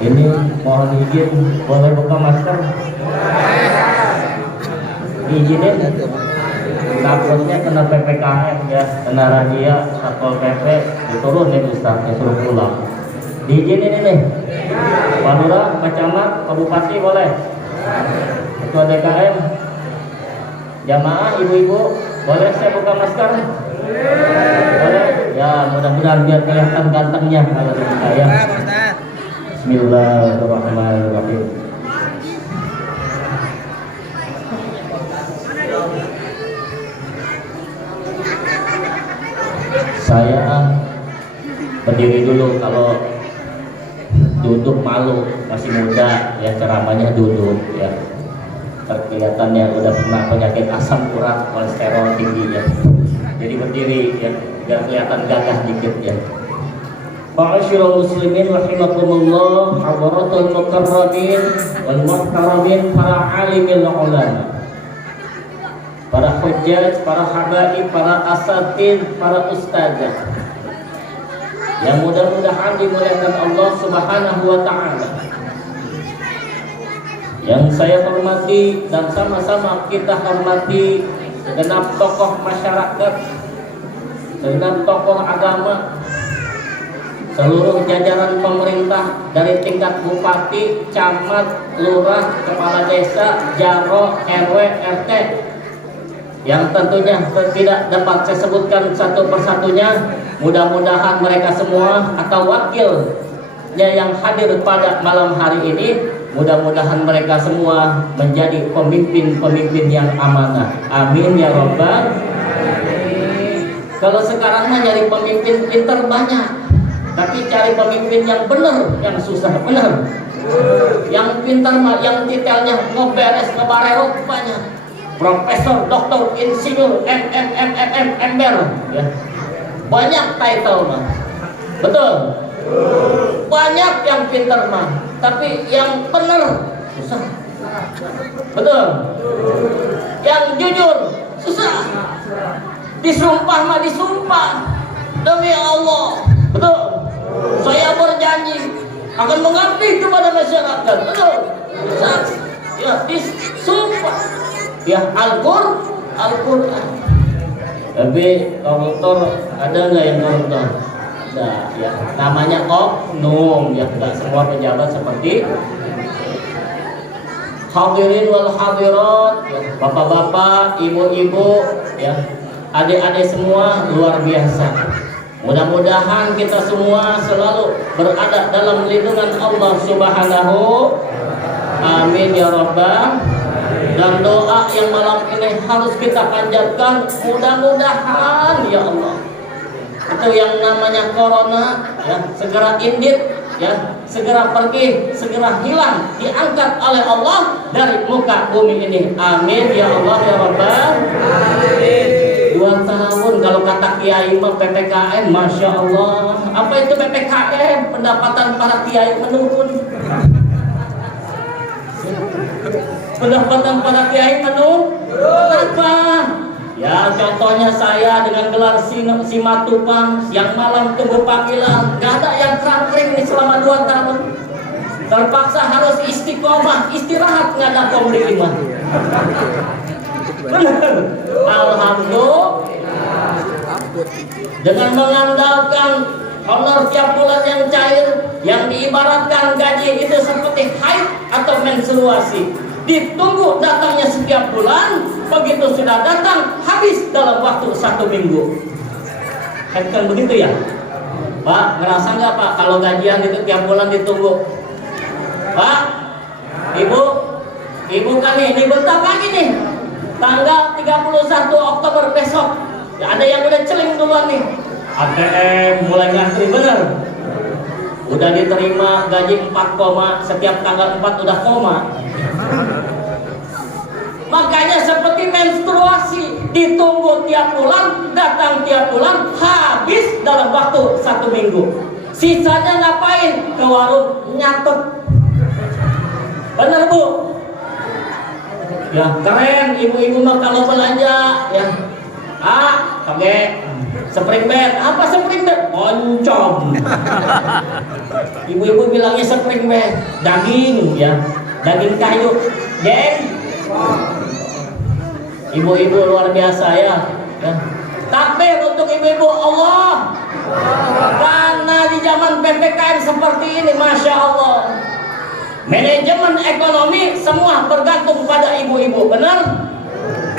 Ini mohon izin, boleh buka masker? Izinin. Takutnya kena PPKM ya, kena razia Satpol PP, diturunin Ustaz, suruh pulang. Diizinin ini. Pak Lurah, Pak Camat, Pak Bupati boleh. Ketua DKM, jamaah ibu-ibu, boleh saya buka masker? Boleh. Ya, mudah-mudahan biar kelihatan gantengnya kalau dibuka ya. Bismillahirrahmanirrahim. Saya berdiri dulu, kalau duduk malu, masih muda ya, ceramahnya duduk ya. Kelihatannya udah pernah penyakit asam urat, kolesterol tinggi ya. Jadi berdiri ya, biar kelihatan gagah dikit ya. Ma'asyiral muslimin rahimakumullah, hawaratul mukarramin wal muhtaramin, para alimil ulama, para hujjaj, para habaib, para asatid, para ustazah yang mudah-mudahan dimuliakan Allah Subhanahu wa ta'ala. Yang saya hormati dan sama-sama kita hormati segenap tokoh masyarakat, segenap tokoh agama, seluruh jajaran pemerintah dari tingkat bupati, camat, lurah, kepala desa, jaro, RW, RT, yang tentunya tidak dapat saya sebutkan satu persatunya. Mudah-mudahan mereka semua atau wakilnya yang hadir pada malam hari ini, mudah-mudahan mereka semua menjadi pemimpin-pemimpin yang amanah. Amin ya Rabbal. Kalau sekarang mah nyari pemimpin pinter banyak, tapi cari pemimpin yang benar, yang susah benar. Yang pintar mah, yang detailnya ngeberes, ngebarero banyak. Profesor, doktor, insinyur, ember, ya. Banyak title mah, betul. Banyak yang pintar mah, tapi yang benar susah, betul. Yang jujur susah. Disumpah mah disumpah demi Allah, betul. Saya berjanji akan mengabdi kepada masyarakat, betul. Ya, disumpah. Ya, Al-Qur'an. Tapi koruptor ada nggak yang koruptor? Ada ya. Namanya oknum ya. Nggak semua pejabat seperti hadirin wal hadirat ya. Bapak-bapak, ibu-ibu ya, adik-adik semua luar biasa. Mudah-mudahan kita semua selalu berada dalam lindungan Allah Subhanahu. Amin ya Rabbal. Dan doa yang malam ini harus kita panjatkan, mudah-mudahan ya Allah, itu yang namanya corona ya, segera indit ya, segera pergi, segera hilang, diangkat oleh Allah dari muka bumi ini. Amin ya Allah ya Rabbal. 2 tahun kalau kata kiai mah PPKM, masya Allah. Apa itu PPKM? Pendapatan para kiai menurun. Pendapatan para kiai menurun. Kenapa? Ya contohnya saya dengan gelar Simatupang, yang malam tunggu panggilan, gak ada yang kering ini selama 2 tahun. Terpaksa harus istiqomah, istirahat, nggak ada pemberiman. Benar. Alhamdulillah. Dengan mengandalkan honor tiap bulan yang cair, yang diibaratkan gaji itu seperti haid atau menstruasi. Ditunggu datangnya setiap bulan, begitu sudah datang habis dalam waktu 1 minggu. Kan begitu ya Pak? Ngerasa nggak Pak kalau gajian itu tiap bulan ditunggu? Pak, Ibu kan ini bentar lagi nih, tanggal 31 Oktober besok ya, ada yang udah celing duluan nih, ATM mulai ngantri, bener. Udah diterima gaji 4, setiap tanggal 4 udah koma. Makanya seperti menstruasi, ditunggu tiap bulan, datang tiap bulan, habis dalam waktu 1 minggu. Sisanya ngapain? Ke warung nyatet. Bener Bu? Ya keren ibu-ibu mah kalau belanja ya. Pakai Spring bed, apa spring bed? Oncom. Ibu-ibu bilangnya spring bed, daging ya, daging kayu, geng. Ibu-ibu luar biasa ya. Takbir untuk ibu-ibu, Allah. Karena di zaman PPKM seperti ini, Masya Allah, manajemen ekonomi semua bergantung pada ibu-ibu, benar?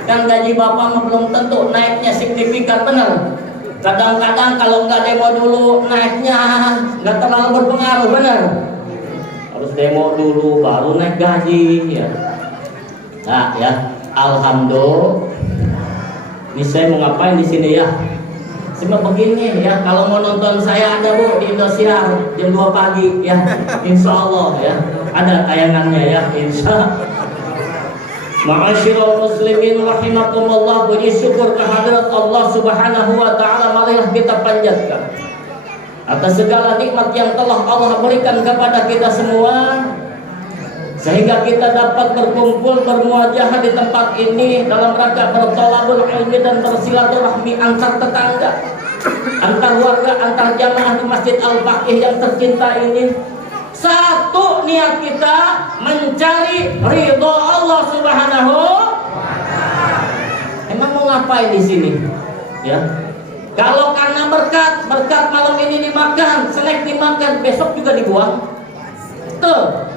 Kan gaji bapak mah belum tentu naiknya signifikan, benar? Kadang-kadang kalau nggak demo dulu naiknya nggak terlalu berpengaruh, benar? Harus demo dulu baru naik gaji ya. Nah ya, alhamdulillah. Ini saya mau ngapain di sini ya? Cuma begini ya, kalau mau nonton saya ada Bu di Indosiar jam 2 pagi ya, insya Allah ya, ada tayangannya ya, insya. Ma'asyiral muslimin rahimakumullah, puji syukur kehadirat Allah Subhanahu wa taala marilah kita panjatkan atas segala nikmat yang telah Allah berikan kepada kita semua, sehingga kita dapat berkumpul bermuajahah di tempat ini dalam rangka bertolabul ilmi dan bersilaturahmi antar tetangga, antar warga, antar jamaah di Masjid Al-Baqih yang tercinta ini. Satu niat kita mencari ridho Allah Subhanahu. Emang mau ngapain di sini? Ya. Kalau karena berkat malam ini dimakan, snack dimakan, besok juga dibuang. Tuh.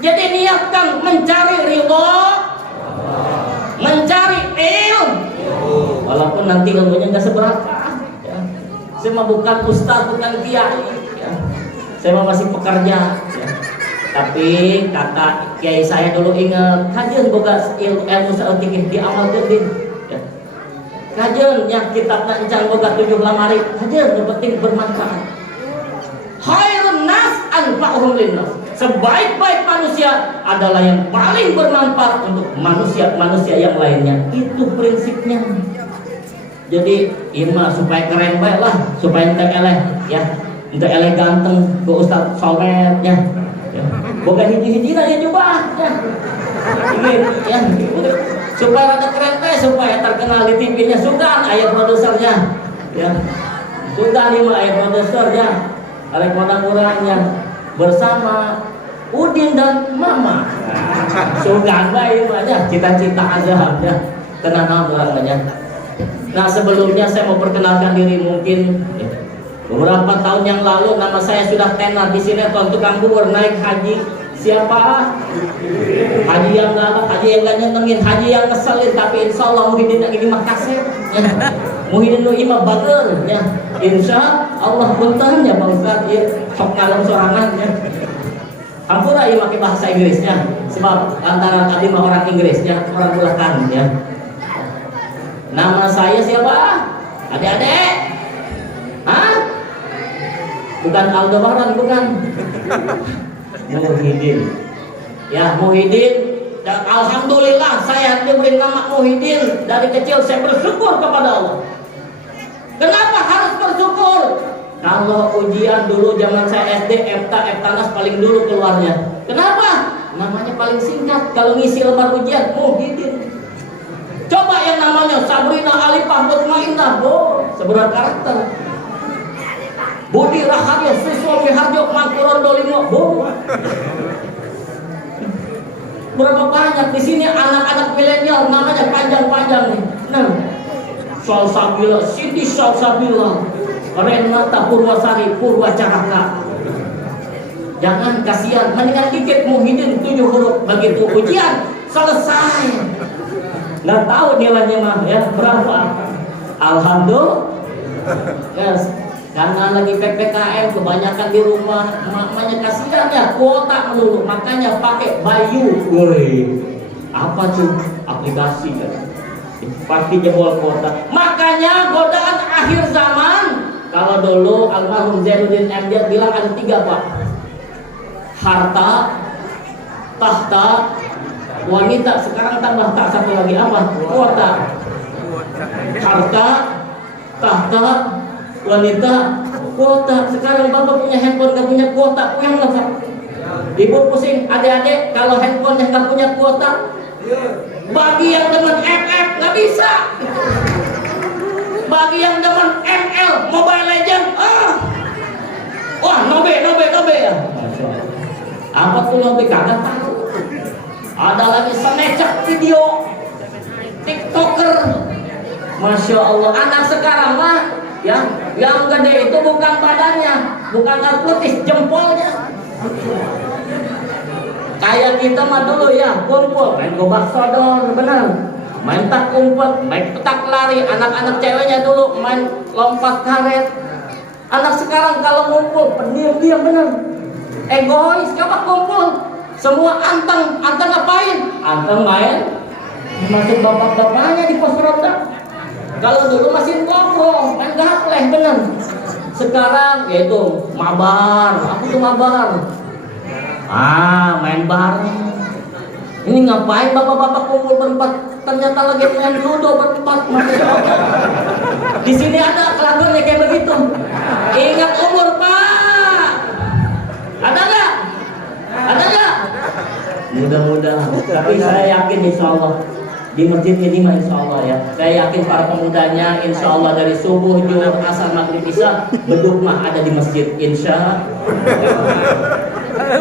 Jadi niatkan mencari ridho, mencari ilmu. Walaupun nanti ilmunya nggak seberapa. Ya. Saya mah bukan ustaz, bukan kiai. Ya. Saya masih pekerja ya. Tapi kata kiai saya dulu ingat, kajian boga ilmu saeutik di amal teuing ya. Kajian yang kitabna encan boga 7 lamari, kajian nu penting bermanfaat. Khairun nas anfa'uhum linnas. Sebaik-baik manusia adalah yang paling bermanfaat untuk manusia yang lainnya. Itu prinsipnya. Jadi imah supaya keren bae lah, supaya ente eleh ya. Untuk eleh ganteng ke Ustaz Solmed ya. Boga hiji-hijina ya coba ya. Ya. Supaya ada keren teh, supaya terkenal di TV-nya, suka ayat produsernya. Ya. Suka nih mah ayat produsernya. Arek modang-modangnya bersama Udin dan Mama. Suka bae aja cita-cita azhab ya. Tenang namanya. Nah, sebelumnya saya mau perkenalkan diri mungkin ya. Beberapa tahun yang lalu nama saya sudah tenar di sinetron Tukang Bubur naik haji. Siapa? Haji yang galak, haji yang gak nyenengin, haji yang ngeselin. Tapi insya Allah Muhyiddin yang ini mah kasih ya. Muhyiddin nu imah bager ya. Insya Allah punten ya Bang Ustaz ya. Sok ngalem sorangan ya. Hampura ya pakai bahasa Inggrisnya. Sebab antara tadi mah orang Inggrisnya, orang Bulakan ya. Nama saya siapa? Adik-adik? Hah? Bukan Aldebaran, bukan. Muhyiddin. Ya, Muhyiddin. Dan alhamdulillah saya diberi nama Muhyiddin. Dari kecil saya bersyukur kepada Allah. Kenapa harus bersyukur? Kalau ujian dulu zaman saya SD, Eptanas paling dulu keluarnya. Kenapa? Namanya paling singkat. Kalau ngisi lembar ujian, Muhyiddin. Coba yang namanya Sabrina Alifah Mutmainnah, seberapa karakter. Budi Raharjo, Siswa Miharjo, Mangkurondo Limo, berapa banyak di sini anak-anak milenial namanya panjang-panjang nih. Nah, Salsabila, Siti Salsabila, Renata Purwasari, Purwacaraka. Jangan kasihan, mendingan dikit Muhyiddin 7 huruf, begitu ujian selesai. Nggak tahu nilainya mah ya berapa. Alhamdulillah. Yes. Karena lagi PPKM kebanyakan di rumah, makanya kasihan ya kuota melulu, makanya pakai Bayu. Woi, apa tuh aplikasi kan? Pasti jebol kuota. Makanya godaan akhir zaman. Kalau dulu almarhum Zainuddin Amjad bilang ada 3 Pak. Harta, tahta, wanita. Sekarang tambah tak satu lagi apa? Kuota. Harta, tahta, wanita, kuota. Sekarang bapak punya handphone gak punya kuota, puyeng nggak Pak? Ibu pusing, adik-adik kalau handphone yang gak punya kuota, bagi yang teman FF nggak bisa. Bagi yang demen ML, Mobile Legend, wah nobe ya. Masya Allah. Apa tuh nobe? Kagak tahu. Ada lagi snapchat video, TikToker. Masya Allah. Anak sekarang mah ya, yang gede itu bukan badannya, bukan atletis, jempolnya. Kayak kita mah dulu ya, kumpul main gobak sodor, benar. Main tak umpet, main petak lari. Anak-anak ceweknya dulu main lompat karet. Anak sekarang kalau ngumpul pendiam-diam, benar. Egois, kapan kumpul semua anteng ngapain? Anteng main masuk bapak-bapaknya di pos ronda. Kalau dulu masih ngobrol, main gapleh, bener. Sekarang yaitu mabar. Apa tuh mabar? Main bareng. Ini ngapain bapak-bapak kumpul berempat? Ternyata lagi main ludo berempat. Masya Allah. Di sini ada kelakuannya kayak begitu. Ingat umur, Pak. Ada nggak? Ada nggak? Mudah-mudahan. Tapi saya yakin insya Allah di masjid ini mah insya Allah ya. Saya yakin para pemudanya insya Allah dari subuh, zuhur, asar, maghrib, isya beduk mah ada di masjid insya Allah.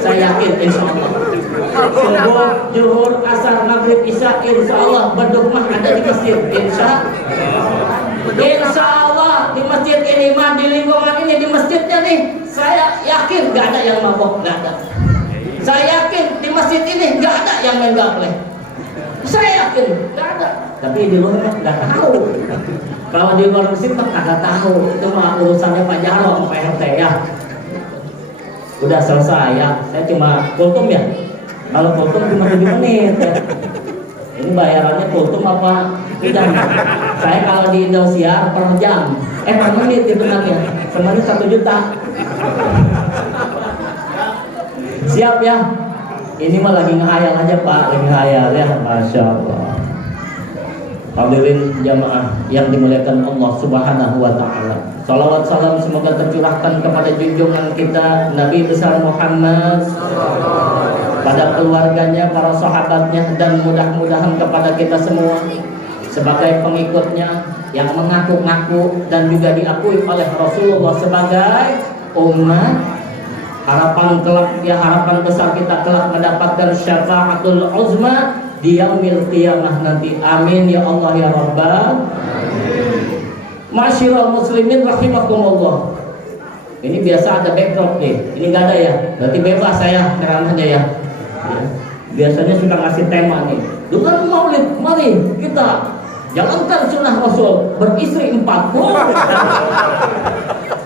Saya yakin insya Allah subuh, zuhur, asar, maghrib, isya insya Allah beduk mah ada di masjid insya Allah. Di masjid ini mah, di lingkungan ini, di masjidnya nih, saya yakin gak ada yang mabok, gak ada. Saya yakin di masjid ini gak ada yang main gapleh. Saya yakin gak ada. Tapi di luar gak tahu. Kalau di luar masjid mah gak tahu. Itu mah urusannya Pak Jarwo sama Pak RT ya. Udah selesai ya. Saya cuma kultum ya. Kalau kultum cuma 7 menit ya. Ini bayarannya kultum apa tidak? Saya kalau di Indosiar per jam, per menit sebenarnya. Sebenarnya 1 juta. Siap ya? Ini mah lagi ngehayal aja Pak, lagi ngehayal ya. Masya Allah. Hadirin jamaah yang dimuliakan Allah Subhanahu wa Ta'ala. Salawat salam semoga tercurahkan kepada junjungan kita Nabi besar Muhammad, pada keluarganya, para sahabatnya, dan mudah-mudahan kepada kita semua sebagai pengikutnya yang mengaku-ngaku dan juga diakui oleh Rasulullah sebagai umat. Harapan kelak ya, harapan besar kita kelak mendapatkan syafaatul uzma di yaumil qiyamah nanti. Amin ya Allah ya Rabbal. Masyiral muslimin rahimakumullah. Ini biasa ada backdrop nih. Ini enggak ada ya. Berarti bebas saya ceramahnya ya. Biasanya suka ngasih tema nih. Dengan maulid, mari kita jalankan sunnah Rasul beristri 4.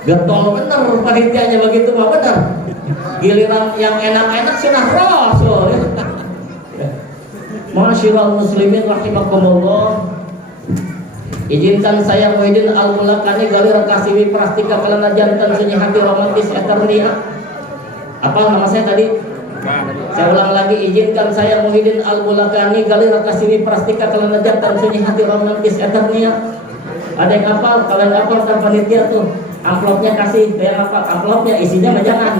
Getol bener panitianya begitu mah bener. Giliran yang enak-enak sunnah Rasul. Masyiral muslimin rahimakumullah. Izinkan saya Muhyiddin Al-Mulakani Galir Kasiwi Prastika Kelana Jantan Sunyi Hati Romantis Eternia. Apa nama saya tadi? Saya ulang lagi, izinkan saya Muhyiddin Al-Mulakani Galir Kasiwi Prastika Kelana Jantan Sunyi Hati Romantis Eternia. Ada yang hafal? Kalian hafal kan panitia tuh? Amplopnya kasih, kayak apa? Amplopnya isinya mah jangan.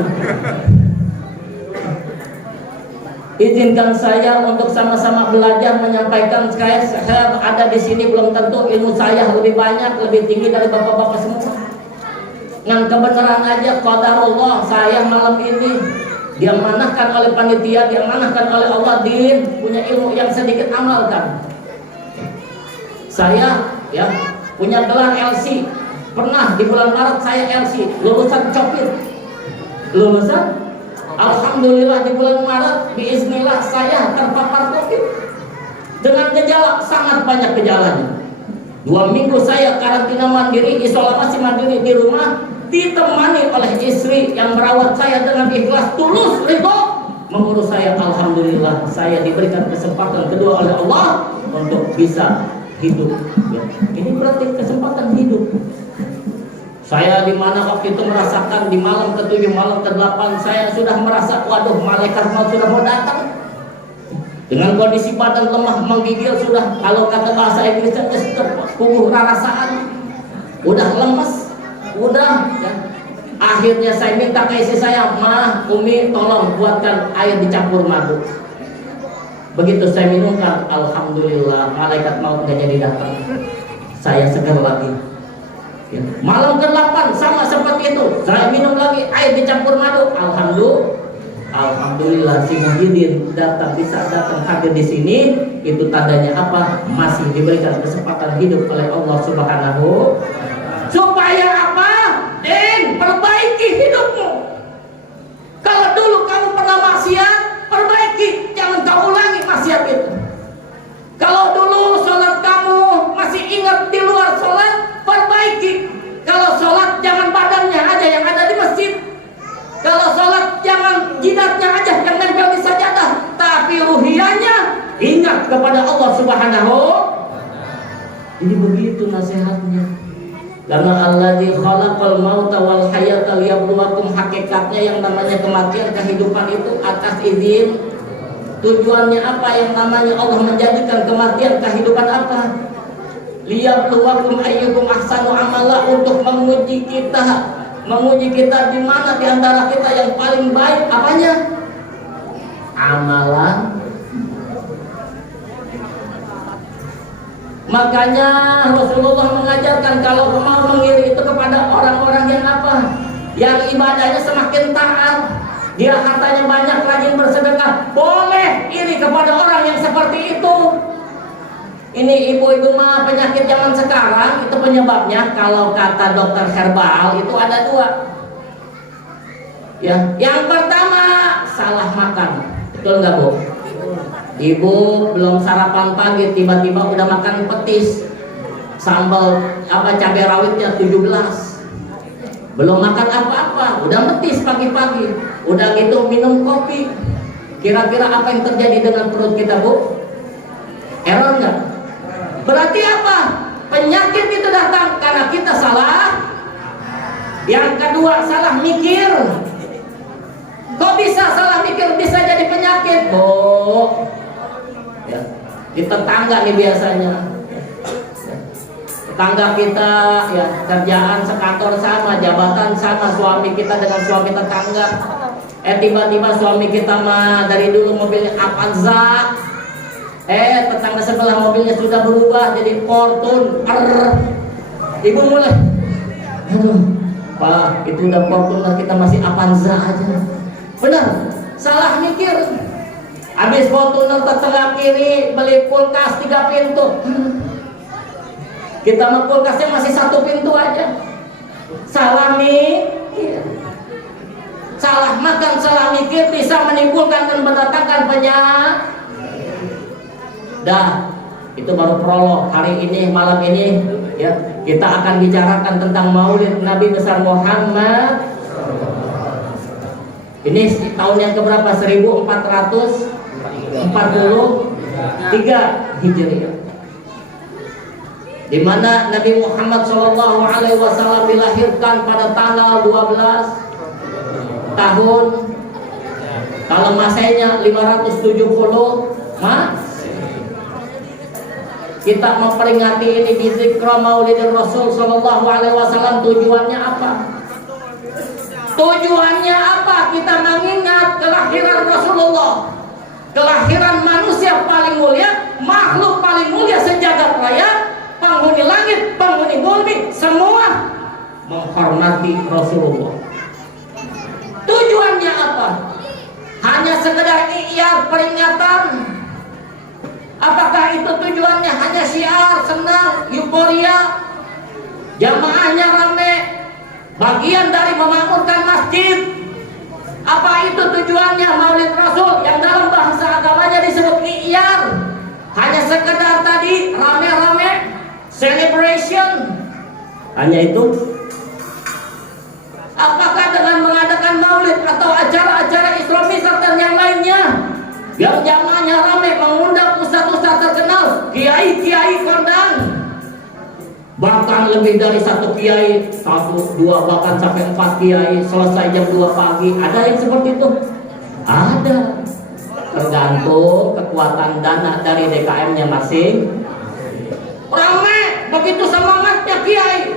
Izinkan saya untuk sama-sama belajar menyampaikan. Saya ada di sini belum tentu ilmu saya lebih banyak, lebih tinggi dari bapak-bapak semua. Dengan kebenaran aja qadarullah, saya malam ini diamanahkan oleh panitia, diamanahkan oleh Allah din, punya ilmu yang sedikit amalkan. Saya ya punya gelar LC. Pernah di bulan Maret saya LC, lulusan copit. Lulusan alhamdulillah di bulan Maret biiznillah saya terpapar COVID dengan gejala, sangat banyak gejalanya. 2 minggu saya karantina mandiri, isolasi mandiri di rumah, ditemani oleh istri yang merawat saya dengan ikhlas, tulus, ridho mengurus saya. Alhamdulillah saya diberikan kesempatan kedua oleh Allah untuk bisa hidup ya. Ini berarti kesempatan hidup. Saya di mana waktu itu merasakan di malam ke-7, malam ke-8 saya sudah merasa waduh malaikat maut sudah mau datang. Dengan kondisi badan lemah menggigil, sudah kalau kata bahasa Inggrisnya kubuh rasaan, udah lemes, udah ya. Akhirnya saya minta ke istri saya, "Ma, Umi tolong buatkan air dicampur madu." Begitu saya minumkan, alhamdulillah malaikat maut gak jadi datang. Saya segar lagi. Ya. Malam ke-8 sama seperti itu, saya minum lagi air dicampur madu. Alhamdulillah si Muhyiddin bisa datang hadir di sini. Itu tandanya apa? Masih diberikan kesempatan hidup oleh Allah Subhanahu. Supaya apa? Perbaiki hidupmu. Kalau dulu kamu pernah maksiat, perbaiki, jangan kau ulangi maksiat itu. Kalau dulu sholat kamu masih ingat di luar sholat, perbaiki. Kalau sholat jangan badannya aja yang ada di masjid. Kalau sholat jangan jidatnya aja yang nempel di sajadah, tapi ruhiyahnya ingat kepada Allah Subhanahu. Ini begitu nasihatnya. Karena alladzi khalaqal mauta wal hayata liyabluwakum, hakikatnya yang namanya kematian, kehidupan itu atas izin. Tujuannya apa yang namanya Allah menjadikan kematian, kehidupan apa? Liyabluwakum ayyukum ahsanu amala, untuk menguji kita. Menguji kita di mana di antara kita yang paling baik apanya? Amalan. Makanya Rasulullah mengajarkan kalau mau mengiri itu kepada orang-orang yang apa? Yang ibadahnya semakin taat, dia hartanya banyak, rajin bersedekah, boleh iri kepada orang yang seperti itu. Ini ibu-ibu mah penyakit zaman sekarang itu penyebabnya kalau kata dokter herbal itu ada 2. Ya, yang pertama salah makan. Betul nggak Bu? Ibu belum sarapan pagi tiba-tiba udah makan petis, sambal cabai rawitnya 17. Belum makan apa-apa, udah petis pagi-pagi. Udah gitu minum kopi. Kira-kira apa yang terjadi dengan perut kita Bu? Error nggak? Berarti apa? Penyakit itu datang karena kita salah. Yang kedua salah mikir. Kok bisa salah mikir bisa jadi penyakit? Oh, ya. Di tetangga nih biasanya. Tetangga kita ya, kerjaan sekantor sama, jabatan sama, suami kita dengan suami tetangga. Tiba-tiba suami kita mah dari dulu mobilnya Avanza. Tetangga sebelah mobilnya sudah berubah jadi Fortuner. Ibu mulai, aduh Pak, itu udah Fortuner, kita masih Avanza aja. Benar, salah mikir. Habis Fortuner tetangga kiri beli kulkas 3 pintu. Kita mah kulkasnya masih 1 pintu aja. Salah mikir. Salah makan, salah mikir bisa menimbulkan dan mendatangkan penyakit. Dah, itu baru prolog. Hari ini, malam ini ya, kita akan bicarakan tentang Maulid Nabi besar Muhammad. Ini tahun yang keberapa? 1443 Hijriah. Di mana Nabi Muhammad SAW dilahirkan pada tanggal 12 tahun, kalau Masainya 570 kita memperingati ini di Zikra Maulidin Rasul Sallallahu Alaihi Wasallam. Tujuannya apa? Tujuannya apa? Kita mengingat kelahiran Rasulullah, kelahiran manusia paling mulia, makhluk paling mulia sejagat raya, penghuni langit, penghuni bumi, semua menghormati Rasulullah. Tujuannya apa? Hanya sekedar ikhtiar peringatan. Apakah itu tujuannya hanya syiar, senang, euforia, jamaahnya rame, bagian dari memakmurkan masjid? Apa itu tujuannya Maulid Rasul yang dalam bahasa agamanya disebut ikhtiar? Hanya sekedar tadi rame-rame, celebration, hanya itu? Apakah dengan mengadakan maulid atau acara-acara Islami dan yang lainnya yang jamaahnya ramai, mengundang ustaz-ustaz terkenal, kiai-kiai kondang, bahkan lebih dari 1 kiai, 1, 2, bahkan sampai 4 kiai, selesai jam 2 pagi, ada yang seperti itu? Ada. Tergantung kekuatan dana dari DKM-nya masing. Ramai, begitu semangatnya kiai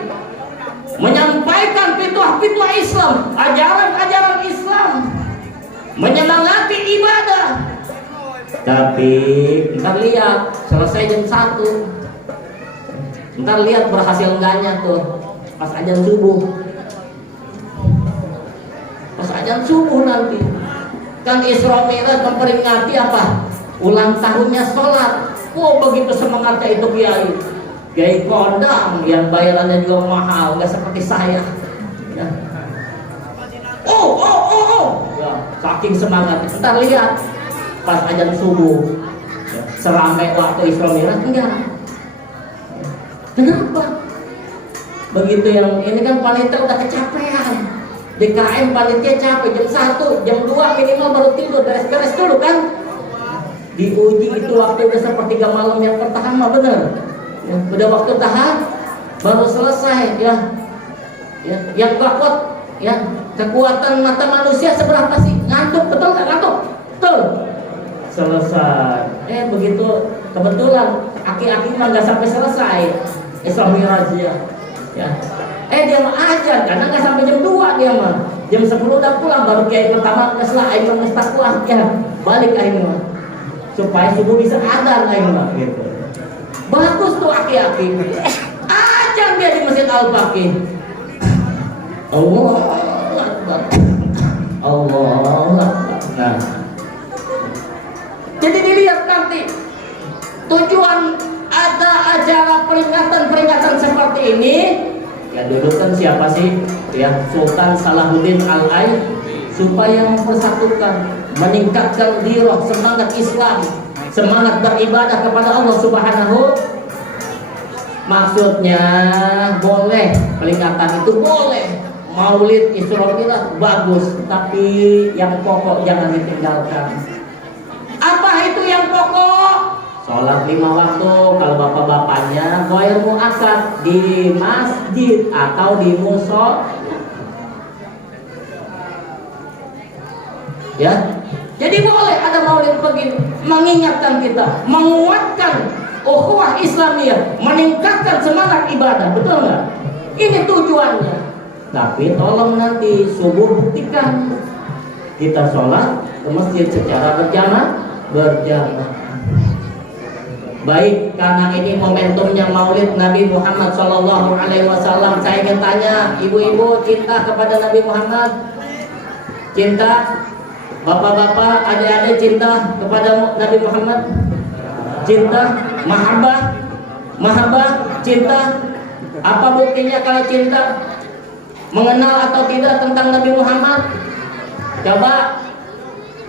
menyampaikan fitwah-fitwah Islam, ajaran-ajaran Islam, menyemangati ibadah. Tapi ntar lihat selesai jam 1, ntar lihat berhasil enggaknya tuh pas azan subuh. Pas azan subuh nanti kan Isra Mi'raj memperingati apa? Ulang tahunnya sholat. Oh begitu semangatnya itu Kiai kondang yang bayarannya juga mahal, nggak seperti saya. Ya. Ya, saking semangatnya. Ntar lihat pas azan subuh, ya, seramai waktu Isra Mi'raj enggak. Kenapa? Begitu yang ini kan panitia udah kecapean. DKM panitia capek jam 1, jam 2 minimal baru tidur, beres-beres dulu kan. Diuji itu waktu udah sepertiga malam yang pertama, bener ya, udah waktu tahap baru selesai ya. Yang kuat ya, kekuatan mata manusia seberapa sih? Ngantuk, betul nggak ngantuk? Betul. Selesai. Begitu kebetulan aki-aki mah nggak sampai selesai Isra Mi'raj ya. Dia mah aja karena nggak sampai jam 2 dia mah. Jam 10 udah pulang, baru kiai pertama kesela aing mesti pulang ya. Balik aing mah. Supaya subuh bisa adzan aing mah gitu. Bagus tuh aki-aki. Aja dia di Masjid Al-Baqi. Allah Akbar. Allah Akbar. Nah. Jadi dilihat nanti tujuan ada acara peringatan seperti ini. Ya dulu kan siapa sih? Ya Sultan Salahuddin Al-Ain supaya mempersatukan, meningkatkan giroh, semangat Islam, semangat beribadah kepada Allah Subhanahu. Maksudnya boleh peringatan itu boleh, Maulid Isra Mi'raj bagus, tapi yang pokok jangan ditinggalkan. Apa itu yang pokok? Sholat 5 waktu, kalau bapak-bapaknya ghair muakkad di masjid atau di mushola. Ya, jadi boleh ada maulid begini, mengingatkan kita, menguatkan ukhuwah Islamiyah, meningkatkan semangat ibadah, betul nggak? Ini tujuannya. Tapi tolong nanti subuh buktikan kita sholat ke masjid secara berjamaah. Baik, karena ini momentumnya Maulid Nabi Muhammad SAW, saya ingin tanya, ibu-ibu cinta kepada Nabi Muhammad? Cinta? Bapak-bapak, adik-adik cinta kepada Nabi Muhammad? Cinta? Mahabbah? Cinta? Apa buktinya kalau cinta? Mengenal atau tidak tentang Nabi Muhammad? Coba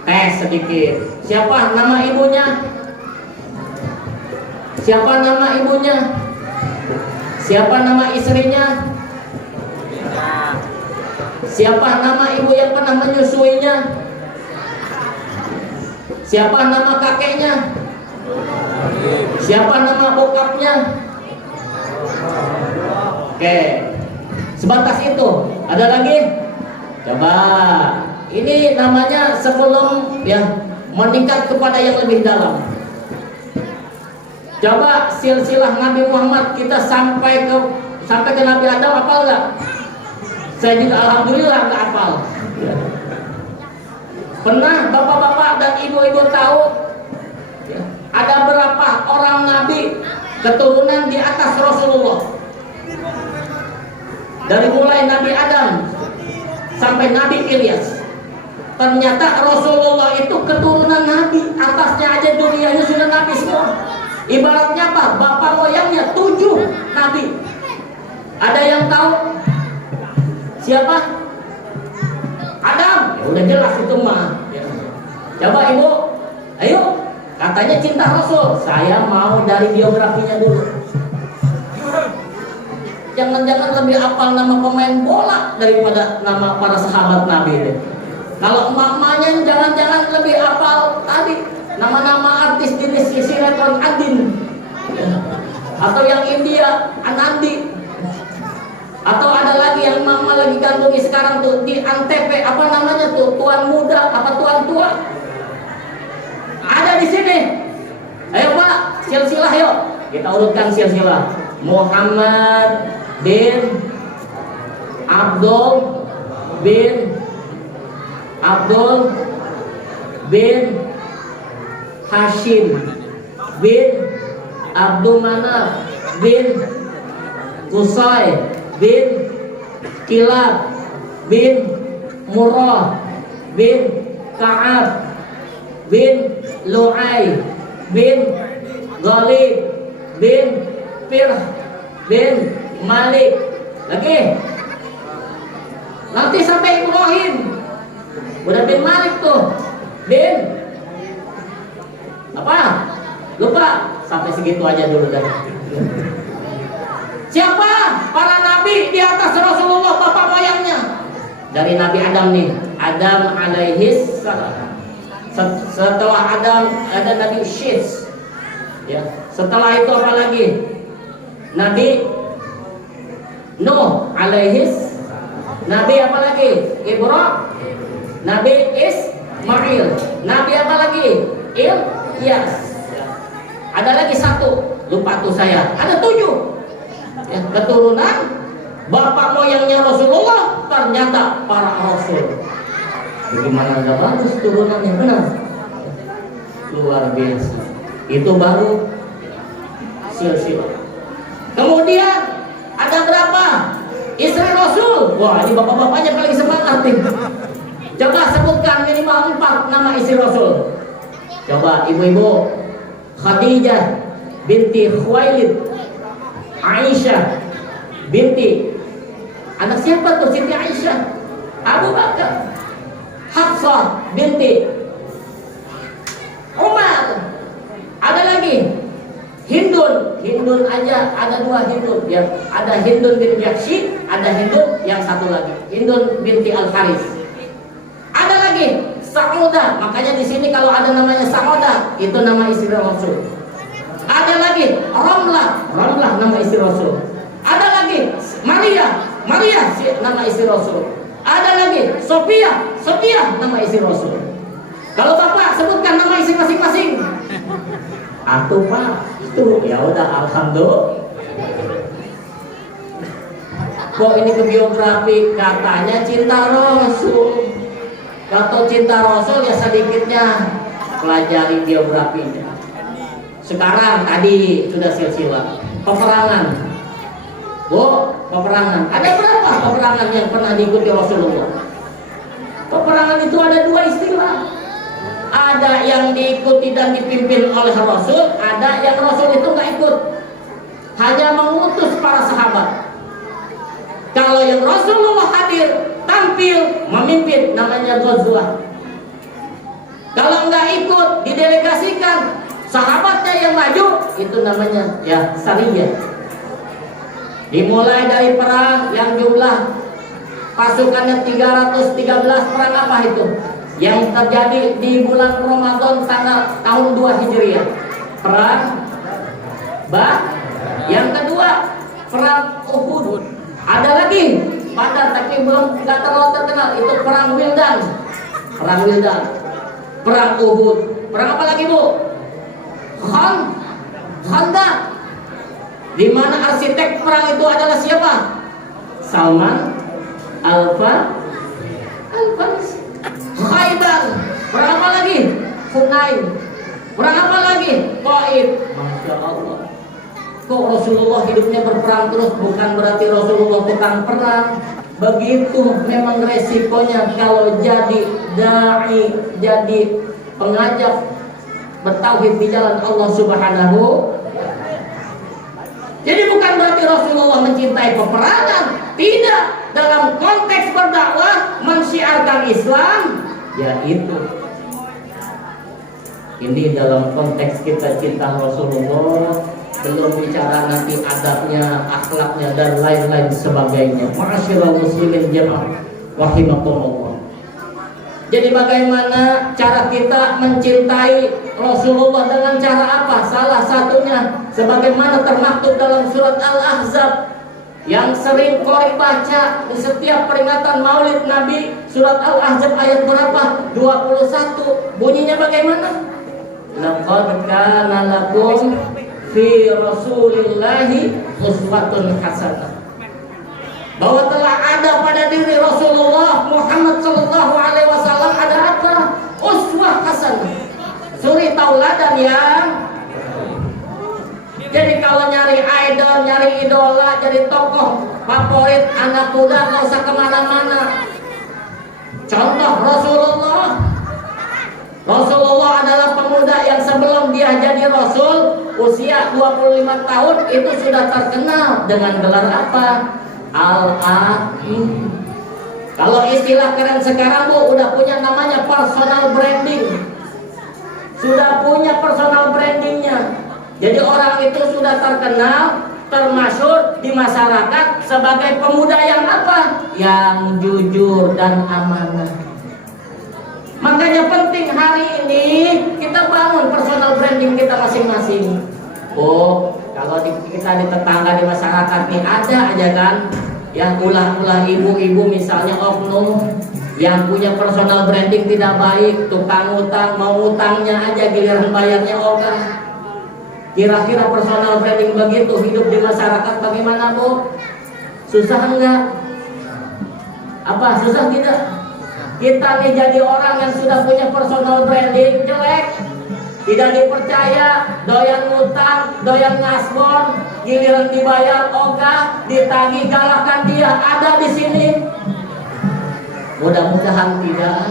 tes sedikit. Siapa nama ibunya? Siapa nama ibunya? Siapa nama istrinya? Siapa nama ibu yang pernah menyusuinya? Siapa nama kakeknya? Siapa nama bokapnya? Oke, sebatas itu. Ada lagi? Coba. Ini namanya sebelum ya meningkat kepada yang lebih dalam. Coba silsilah Nabi Muhammad kita sampai ke Nabi Adam, hafal nggak? Saya juga alhamdulillah nggak hafal. Pernah bapak-bapak dan ibu-ibu tahu ada berapa orang Nabi keturunan di atas Rasulullah? Dari mulai Nabi Adam sampai Nabi Ilyas. Ternyata Rasulullah itu keturunan Nabi, atasnya aja dunianya sudah Nabi semua. Ibaratnya apa? Bapak moyangnya 7 Nabi. Ada yang tahu? Siapa? Adam. Ya udah jelas itu mah. Coba ibu, ayo. Katanya cinta Rasul. Saya mau dari biografinya dulu. Jangan-jangan lebih hafal nama pemain bola daripada nama para sahabat Nabi itu. Kalau mamanya jangan-jangan lebih hafal tadi nama-nama artis jenis sinetron Adin, atau yang India Anandi, atau ada lagi yang mama lagi gandungi sekarang tuh di Antep, apa namanya tuh, tuan muda apa tuan tua, ada di sini. Ayo Pak, silsilah yuk kita urutkan silsilah. Muhammad bin Abdul bin Hashim bin Abdul Manaf bin Qusay bin Kilab bin Murrah bin Ka'ab bin Lu'ay bin Ghalib bin Firh bin Malik. Lagi nanti sampai Ibrahim udah bin Malik tuh, bin apa lupa, sampai segitu aja dulu dah. Siapa para nabi di atas Rasulullah bapak moyangnya? Dari Nabi Adam nih, Adam alaihis salam. Setelah Adam ada Nabi Syis, ya. Setelah itu apa lagi? Nabi Nuh alaihis. Nabi apa lagi? Ibrahim. Nabi Ismail. Nabi apa lagi? Ilyas. Ada lagi satu, lupa tuh saya. Ada 7. Ya, keturunan bapak moyangnya Rasulullah ternyata para rasul. Bagaimana nggak bagus turunannya, benar? Luar biasa. Itu baru silsilah. Kemudian ada berapa istri Rasul? Wah, ini bapak-bapaknya paling semangat nih. Coba sebutkan minimal 4 nama istri Rasul. Coba ibu-ibu. Khadijah binti Khuwailid, Aisyah binti, anak siapa tuh Siti Aisyah? Abu Bakar. Hafsah binti Umar. Ada lagi Hindun. Hindun aja ada 2 Hindun ya. Ada Hindun bin Jahsy, ada Hindun yang satu lagi Hindun binti Al Haris. Ada lagi Saudah. Makanya di sini kalau ada namanya Saudah itu nama istri Rasul. Ada lagi Ramlah. Ramlah nama istri Rasul. Ada lagi Maria. Maria nama istri Rasul. Ada lagi Sophia. Sophia nama istri Rasul. Kalau bapak sebutkan nama istri masing-masing. Atuh pak, itu ya udah alhamdulillah. Kok ini ke biografi katanya cinta Rasul. Kalau cinta Rasul ya sedikitnya pelajari biografinya. Sekarang tadi sudah silsilah peperangan. Bu, peperangan. Ada berapa peperangan yang pernah diikuti Rasulullah? Peperangan itu ada 2 istilah. Ada yang diikuti dan dipimpin oleh Rasul, ada yang Rasul itu nggak ikut, hanya mengutus para sahabat. Kalau yang Rasulullah hadir, tampil, memimpin, namanya ghazwah. Kalau nggak ikut, didelegasikan, sahabatnya yang maju, itu namanya ya sariyah. Dimulai dari perang yang jumlah pasukannya 313, perang apa itu? Yang terjadi di bulan Ramadan tahun 2 Hijriah. Perang yang kedua perang Uhud. Ada lagi Badar tapi belum nggak terlalu terkenal, itu perang Wildan. Perang Wildan. Perang Uhud. Perang apa lagi bu? Khandaq. Di mana arsitek perang itu adalah siapa? Salman Al-Farisi. Khaybar. Perang apa lagi? Hunain. Perang apa lagi? Taif. Masya Allah. Kok Rasulullah hidupnya berperang terus? Bukan berarti Rasulullah tukang perang. Begitu memang resikonya kalau jadi dai, jadi pengajak bertauhid di jalan Allah Subhanahu. Jadi bukan berarti Rasulullah mencintai peperangan. Tidak. Dalam konteks berdakwah mensyiarkan Islam, yaitu ini dalam konteks kita cinta Rasulullah, belum bicara nanti adabnya, akhlaknya dan lain-lain sebagainya. Ma'asyiral muslimin jamaah rahimakumullah. Jadi bagaimana cara kita mencintai Rasulullah, dengan cara apa? Salah satunya sebagaimana termaktub dalam surat Al-Ahzab yang sering kau baca di setiap peringatan Maulid Nabi. Surat Al-Ahzab ayat berapa? 21. Bunyinya bagaimana? Laqad kana lakum fi Rasulillahi uswatun hasanah. Bahwa telah ada pada diri Rasulullah Muhammad sallallahu alaihi wasallam ada apa? Uswah hasanah. Suri tauladan yang. Jadi kalau nyari idol, nyari idola, jadi tokoh favorit anak muda, nggak usah kemana-mana. Contoh Rasulullah adalah pemuda yang sebelum dia jadi Rasul, usia 25 tahun itu sudah terkenal dengan gelar apa? Al-Amin. Kalau istilah keren sekarang Bu, udah punya namanya personal branding. Sudah punya personal brandingnya. Jadi orang itu sudah terkenal, termasyhur di masyarakat sebagai pemuda yang apa? Yang jujur dan amanah. Makanya penting hari ini kita bangun personal branding kita masing-masing. Oh, kalau kita di tetangga di masyarakat nih ada aja kan yang ulah-ulah ibu-ibu misalnya oknum yang punya personal branding tidak baik, tukang utang, mau utangnya aja giliran bayarnya ogah. Kira-kira personal branding begitu hidup di masyarakat bagaimana Bu? Susah enggak? Apa susah tidak? Kita nih jadi orang yang sudah punya personal branding jelek, tidak dipercaya, doyan ngutang, doyan ngasbon, giliran dibayar ogah, ditagih, galakkan dia ada di sini. Mudah-mudahan tidak.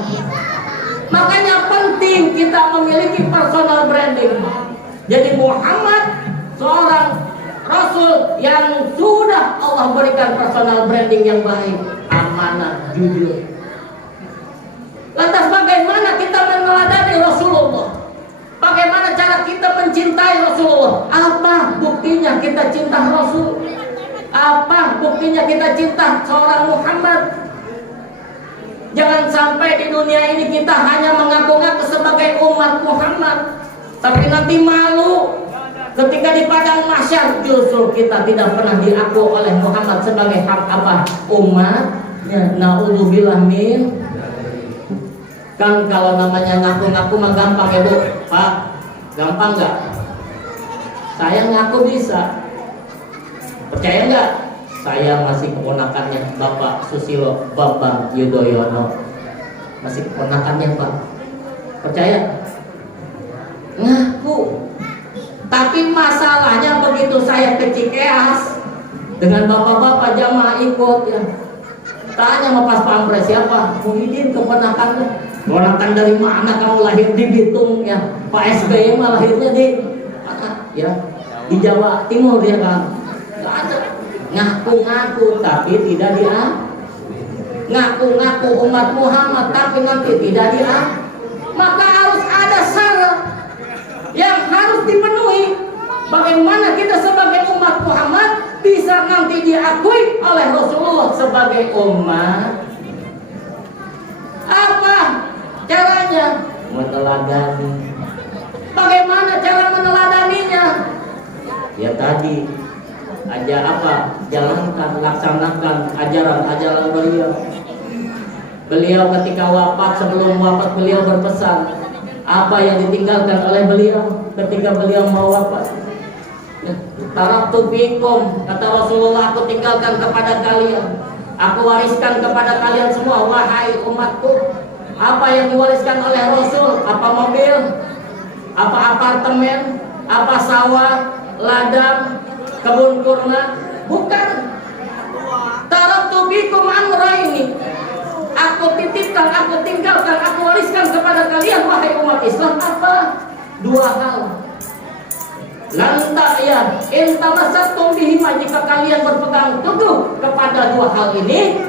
Makanya penting kita memiliki personal branding. Jadi Muhammad seorang Rasul yang sudah Allah berikan personal branding yang baik, amanah, jujur. Lantas bagaimana kita meneladani Rasulullah? Bagaimana cara kita mencintai Rasulullah? Apa buktinya kita cinta Rasul? Apa buktinya kita cinta seorang Muhammad? Jangan sampai di dunia ini kita hanya mengaku-ngaku sebagai umat Muhammad, tapi nanti malu ketika di padang mahsyar justru kita tidak pernah diaku oleh Muhammad sebagai apa? Umatnya. Naudzubillah min. Kan kalau namanya ngaku-ngaku mah gampang ya Bu. Pak, gampang nggak? Saya ngaku bisa. Percaya nggak? Saya masih keponakannya Bapak Susilo Bambang Yudhoyono. Masih keponakannya Pak. Percaya? Ngaku. Tapi masalahnya begitu saya ke Cikeas dengan bapak-bapak jamaah ikut ya. Tanya sama pas pampres siapa? Muhyiddin keponakannya. Keponakan dari mana kamu lahir di Bitung ya? Pak SBY mah lahirnya di mana? Ya di Jawa Timur ya kan? Gak ada. Ngaku-ngaku tapi tidak ngaku-ngaku umat Muhammad tapi nanti tidak maka harus ada syarat yang harus dipenuhi. Bagaimana kita sebagai umat Muhammad bisa nanti diakui oleh Rasulullah sebagai umat? Apa caranya? Meneladani. Bagaimana cara meneladaninya? Ya tadi aja apa? Jalankan, laksanakan ajaran-ajaran beliau. Beliau ketika wafat, sebelum wafat beliau berpesan apa yang ditinggalkan oleh beliau ketika beliau mau wafat. Taraktu fikum, kata Rasulullah, aku tinggalkan kepada kalian, aku wariskan kepada kalian semua, wahai umatku. Apa yang diwariskan oleh Rasul? Apa mobil? Apa apartemen? Apa sawah? Ladang? Kebun kurma? Bukan. Taraktu fikum amraini, aku titipkan, aku tinggalkan, aku wariskan kepada kalian wahai umat Islam apa? Dua hal. Lantak ya, intamasattum bihima, jika kalian berpegang teguh kepada dua hal ini,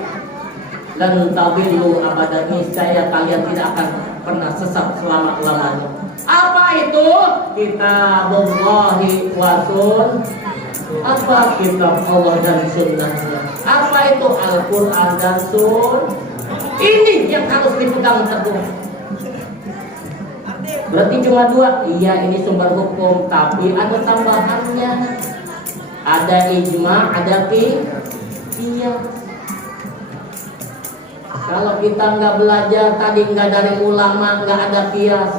lan tabillu abadan, niscaya kalian tidak akan pernah sesat selama-lamanya. Apa itu? Kitabullahi wa sunnah. Apa? Kitab Allah dan sunnahnya. Apa itu? Al-Quran dan sunnah. Ini yang harus dipegang teguh. Berarti cuma dua. Iya, ini sumber hukum, tapi ada tambahannya. Ada ijma, ada iya. Kalau kita nggak belajar tadi, nggak dari ulama, nggak ada qiyas,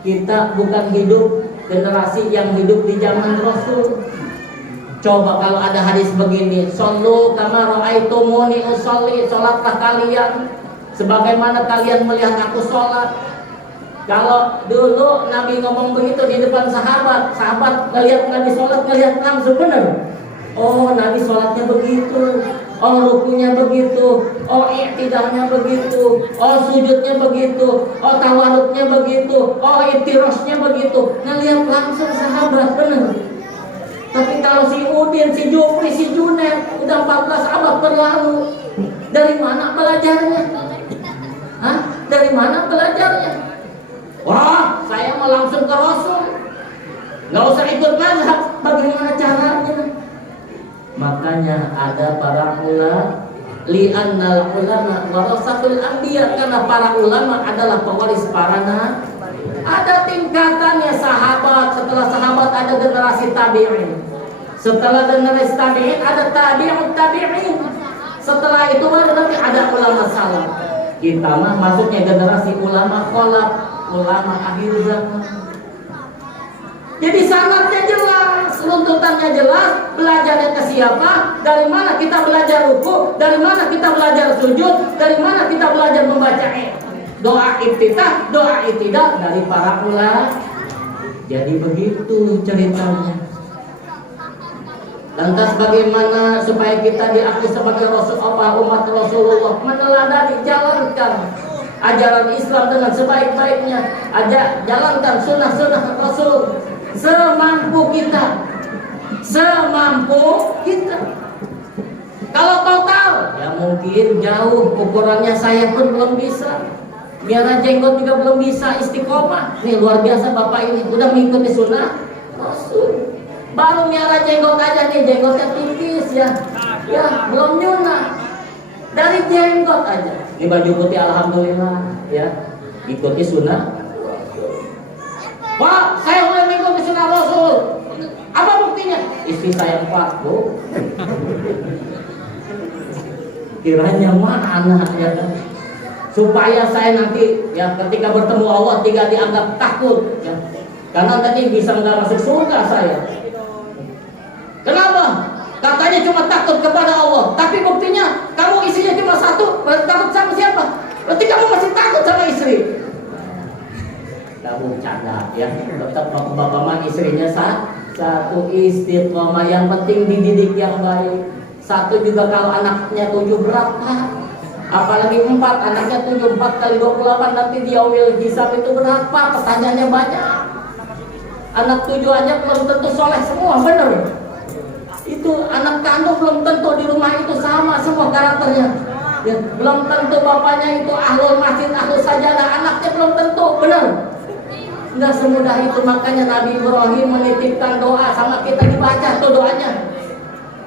kita bukan hidup generasi yang hidup di zaman Rasul. Coba kalau ada hadis begini, shollu kama ra'aitumuni usolli, sholatlah kalian sebagaimana kalian melihat aku sholat. Kalau dulu Nabi ngomong begitu di depan sahabat, sahabat ngelihat Nabi sholat, ngelihat langsung benar. Oh, Nabi sholatnya begitu. oh rukunya begitu, oh i'tidalnya begitu, oh sujudnya begitu, oh tawaruknya begitu, oh itirosnya begitu. Ngelihat langsung sahabat, benar. Tapi kalau si Udin, si Jupri, si Junaid udah 14 abad berlalu, dari mana belajarnya? Hah? Dari mana belajarnya? Wah, saya mau langsung ke Rasul, nggak usah ikut mazhab. Bagaimana caranya? Makanya ada para ulama, li'annal ulama warasatul anbiya, karena para ulama adalah pewaris para nabi. Ada tingkatannya sahabat, setelah sahabat ada generasi tabi'in, setelah generasi tabi'in ada tabi'ut tabi'in, setelah itu baru nanti ada ulama salaf. Kita mah maksudnya generasi ulama kholaf, ulama akhir zaman. Jadi sanadnya jelas, runtutannya jelas, belajarnya ke siapa, dari mana kita belajar ruku, dari mana kita belajar sujud, dari mana kita belajar membaca doa iftitah, doa i'tidal dari para ulama. Jadi begitu ceritanya. Lantas bagaimana supaya kita diakui sebagai umat Rasulullah? Meneladani, jalankan ajaran Islam dengan sebaik-baiknya, jalankan sunnah-sunnah Rasul semampu kita, semampu kita. Kalau total, ya mungkin jauh, ukurannya saya pun belum bisa. Biara jenggot juga belum bisa istiqomah. Nih luar biasa bapak ini, udah mengikuti sunnah Rasul. Baru miara jenggot aja nih, jenggotnya tipis ya, ya belum nyunah. Dari jenggot aja. Ini baju putih alhamdulillah ya, ikuti sunnah. Wah, saya udah mengikuti sunnah Rasul. Apa buktinya? Istri saya 4, Bu. Kiranya mana ya kan? Supaya saya nanti ya ketika bertemu Allah tidak dianggap takut ya. Karena tadi bisa nggak masuk surga saya. Kenapa? Katanya cuma takut kepada Allah, tapi buktinya kamu isinya cuma 1, takut sama siapa? Berarti kamu masih takut sama istri. Kamu canda ya, tetap bapak mah istrinya satu istiqomah, yang penting dididik yang baik. 1 juga kalau anaknya 7 berapa? Apalagi 4, anaknya 7, 4 kali 28 nanti di yaumil hisab itu berapa? Pertanyaannya banyak. Anak 7 aja belum tentu soleh semua, bener? Itu anak kandung belum tentu di rumah itu sama semua karakternya ya, belum tentu bapaknya itu ahlul masjid, ahlul sajadah, anaknya belum tentu, bener? Nggak semudah itu. Makanya Nabi Ibrahim menitipkan doa sama kita, dibaca tuh doanya,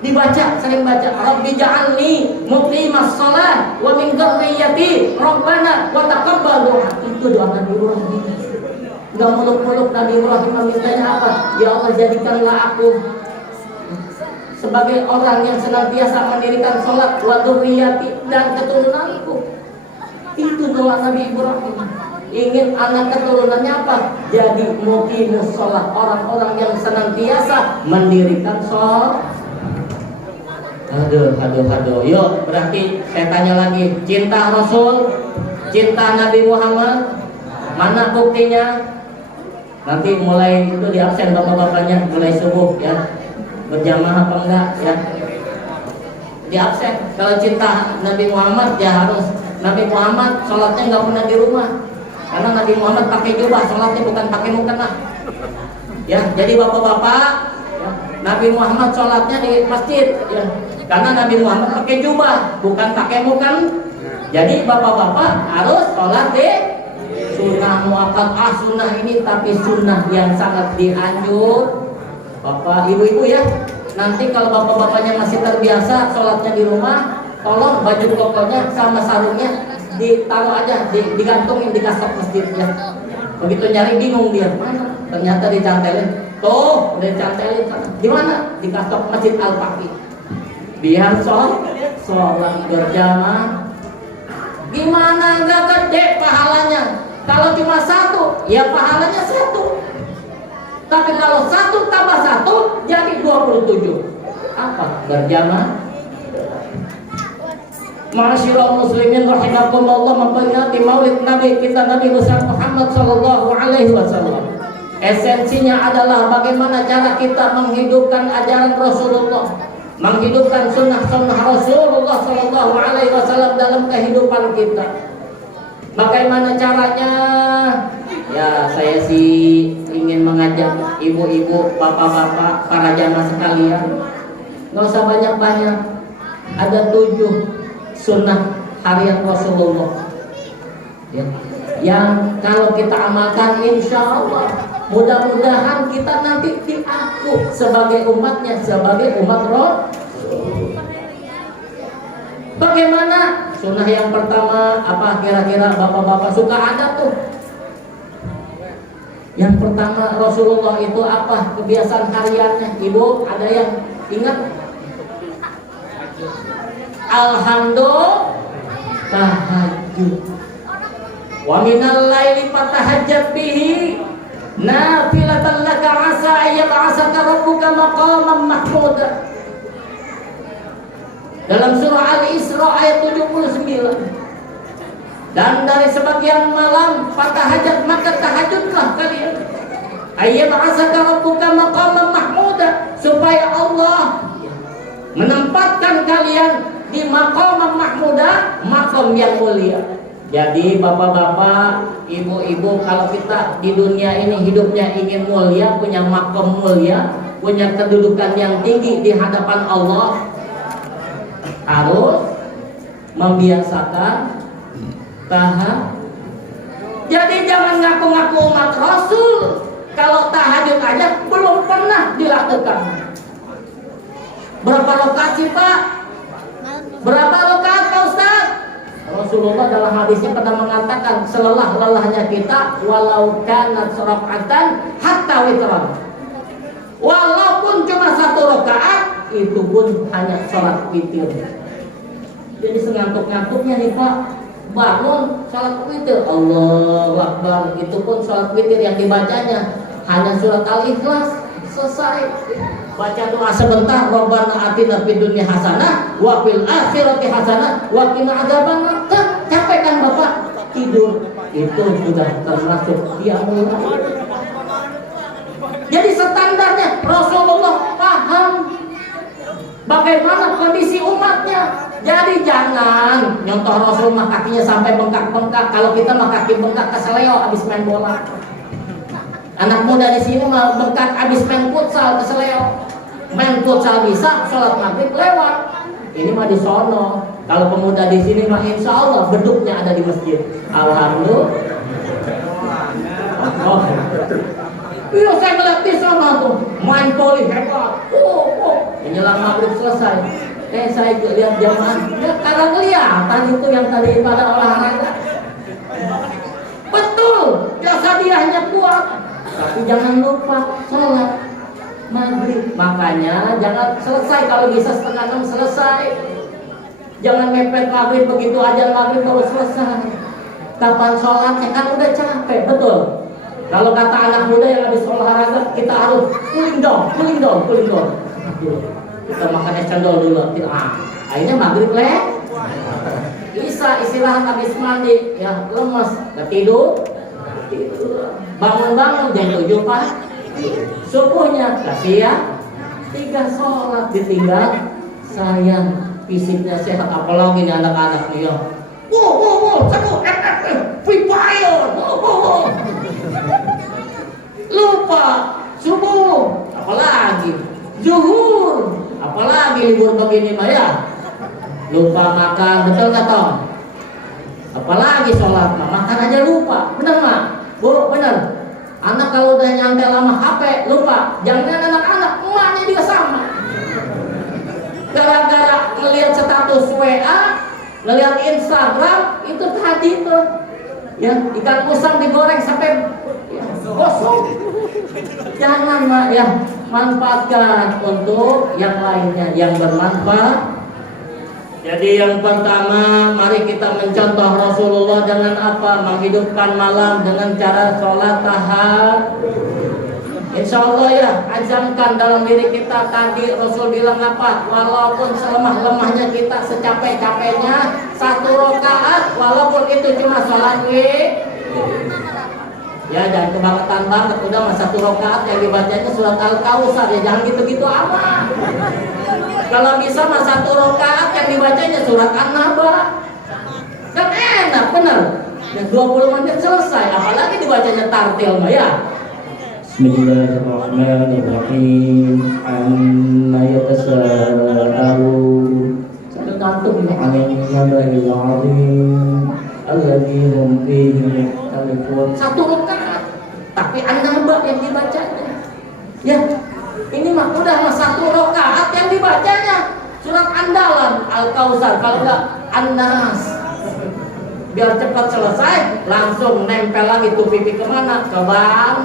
dibaca, sering baca, Rabbi ja'alni muqimas shalah wa min dzurriyyati rabbana wa taqabbal du'a. Itu doa Nabi Ibrahim. Nggak muluk-muluk Nabi Ibrahim memintanya apa? Ya Allah, jadikanlah aku sebagai orang yang senantiasa mendirikan sholat wa dzurriyyati, dan keturunanku. Itu doa Nabi Ibrahim. Ingin anak keturunannya apa? Jadi muqimus sholat, orang-orang yang senantiasa mendirikan sholat. Aduh. Yuk, berarti saya tanya lagi, cinta Rasul, cinta Nabi Muhammad, mana buktinya? Nanti mulai itu di absen bapak-bapaknya, mulai subuh ya, berjamaah apa enggak ya, di absen. Kalau cinta Nabi Muhammad ya harus, Nabi Muhammad sholatnya nggak pernah di rumah, karena Nabi Muhammad pakai jubah, sholatnya bukan pakai mukena ya. Jadi bapak-bapak ya, Nabi Muhammad sholatnya di masjid ya, karena Nabi Muhammad pakai jubah, bukan pakai mukan. Jadi bapak-bapak harus sholat di sunnah muakkad. Sunnah ini tapi sunnah yang sangat dianjur. Bapak ibu-ibu ya, nanti kalau bapak-bapaknya masih terbiasa sholatnya di rumah, tolong baju kokonya sama sarungnya ditaruh aja, digantungin di kastok masjidnya. Begitu nyari bingung dia, mana? Ternyata dicantelin. Tuh, udah dicantelin sana. Di mana? Di kastok Masjid Al-Faqih. Biar sholat berjamaah. Gimana nggak gede pahalanya? Kalau cuma 1, ya pahalanya 1. Tapi kalau 1 tambah 1 jadi 27. Apa? Berjamaah. Ma'asyiral muslimin rahimakumullah, memperingati Maulid Nabi kita, Nabi besar Muhammad sallallahu alaihi wasallam. Esensinya adalah bagaimana cara kita menghidupkan ajaran Rasulullah, menghidupkan sunnah-sunnah Rasulullah Shallallahu Alaihi Wasallam dalam kehidupan kita. Bagaimana caranya? Ya, saya sih ingin mengajak ibu-ibu, bapak-bapak, para jamaah sekalian, nggak usah banyak-banyak. Ada 7 sunnah harian Rasulullah, ya, yang kalau kita amalkan, insya Allah, mudah-mudahan kita nanti diaku sebagai umatnya, sebagai umat Rasul. Bagaimana? Sunnah yang pertama apa kira-kira bapak-bapak suka ada tuh? Yang pertama Rasulullah itu apa kebiasaan hariannya? Ibu ada yang ingat? Alhamdulillah tahajud. Wa minal laili fatahajjat bihi nafilatan laka asa ayyab'asaka rabbuka maqaman mahmuda. Dalam surah Al-Isra ayat 79. Dan dari sebagian malam fatahajat, maka tahajudlah kalian. Ayyab'asaka rabbuka maqaman mahmuda, supaya Allah menempatkan kalian di maqaman mahmuda, maqam yang mulia. Jadi bapak-bapak, ibu-ibu, kalau kita di dunia ini hidupnya ingin mulia, punya maqam mulia, punya kedudukan yang tinggi di hadapan Allah, harus membiasakan tahajud. Jadi jangan ngaku-ngaku umat Rasul kalau tahajud aja belum pernah dilakukan. Berapa rakaat sih Pak? Berapa rakaat Pak Ustaz? Rasulullah dalam hadisnya pernah mengatakan, selelah-lelahnya kita, walau kanat raka'atan hatta witran, walaupun cuma 1 rakaat, itu pun hanya sholat witir. Jadi sengantuk-ngantuknya nih Pak, bangun sholat witir, Allahu Akbar, itu pun sholat witir yang dibacanya hanya surat Al-Ikhlas, selesai. Baca doa sebentar, Rabbana atina fid dunya hasanah wa fil akhirati hasanah wa qina adzabannar. Capek kan Bapak? Tidur. Itu sudah termasuk qiyamul lail. Jadi standarnya Rasulullah paham bagaimana kondisi umatnya. Jadi jangan nyontoh Rasul mah kakinya sampai bengkak-bengkak. Kalau kita mah kaki bengkak keseleo habis main bola. Anak muda di sini mah bengkak habis main futsal keseleo. Main futsal bisa, sholat maghrib lewat. Ini mah di sono. Kalau pemuda di sini mah insya Allah beduknya ada di masjid. Alhamdulillah. Oh. Iya, saya ngeliat di sana tuh main voli hebat. Menjelang maghrib selesai. Saya lihat jamaah, ya karena kelihatan itu yang tadi pada olahraga. Betul, jasadiahnya kuat. Tapi jangan lupa sholat maghrib. Makanya jangan selesai, kalau bisa 5:30 selesai. Jangan mepet maghrib begitu aja maghrib baru selesai. Kapan sholatnya kan udah capek, betul. Kalau kata anak muda yang habis olahraga, kita harus cooling down. Kita makan es cendol dulu. Akhirnya maghrib bisa istirahat habis mandi, ya lemes, tidur. Bangun jam 7 Pak. Subuhnya kasih ya 3 sholat ditinggal. Sayang fisiknya sehat, apalagi nih anak-anak nih ya. Free fire. Lupa subuh, apalagi zuhur, apalagi libur begini mah ya. Lupa makan, betul nggak Tom? Apalagi sholat, makan aja lupa, bener mak? Bu, bener. Anak kalau udah nyantel lama HP lupa. Jangan anak-anak, emaknya juga sama. Gara-gara ngelihat status WA, ngelihat Instagram, itu tadi tuh, ya ikan musang digoreng sampai kosong. Jangan mak ya, manfaatkan untuk yang lainnya yang bermanfaat. Jadi yang pertama, mari kita mencontoh Rasulullah dengan apa? Menghidupkan malam dengan cara sholat tahajud. Insya Allah ya, azamkan dalam diri kita. Tadi Rasul bilang apa? Walaupun selemah-lemahnya kita, secapek-capeknya 1 rakaat, walaupun itu cuma sholat ya jangan kebangetan banget, udah mah 1 rakaat yang dibacanya surat Al-Kautsar, ya jangan gitu-gitu amat. Kalau bisa mah 1 rakaat yang dibacanya surat An-Naba. Kan enak bener. Yang 20 menit selesai, apalagi dibacanya tartil mah ya. Bismillahirrahmanirrahim. Amma yatasaalun. Sambil ngantuk nih. 'anil naba'il 'azim alladzi hum fihi mukhtalifun. 1 rakaat, tapi An-Naba yang dibacanya. Ya, ini mah udah mah 1 rakaat yang dibacanya surat Andalan, Al-Kautsar, kalau enggak An-Nas. Biar cepat selesai, langsung nempel lagi tuh pipi kemana? Ke bang.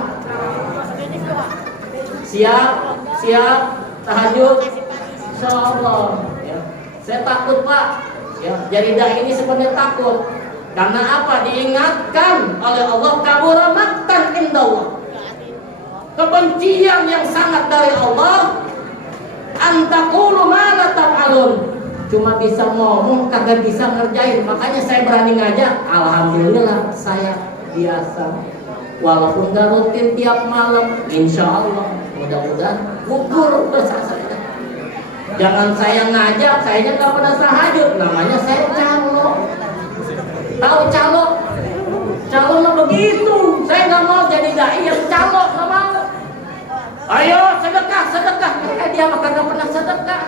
Siap, tahajud. Insyaallah. Ya. Saya takut Pak. Ya, jadi dai ini sebenarnya takut. Karena apa? Diingatkan oleh Allah, kabura maqtan indallah. Kebencian yang sangat dari Allah. Antaqulu ma la taf'alun. Cuma bisa ngomong, kagak bisa ngerjain. Makanya saya berani ngajak. Alhamdulillah saya biasa. Walaupun gak rutin tiap malam, insya Allah mudah-mudahan gugur dosa saya. Jangan saya ngajak, saya gak pernah tahajud. Namanya saya calo. Tahu calo? Calo mah begitu. Saya gak mau jadi dai yang calo, gak mau. Ayo sedekah. Dia mah kagak pernah sedekah.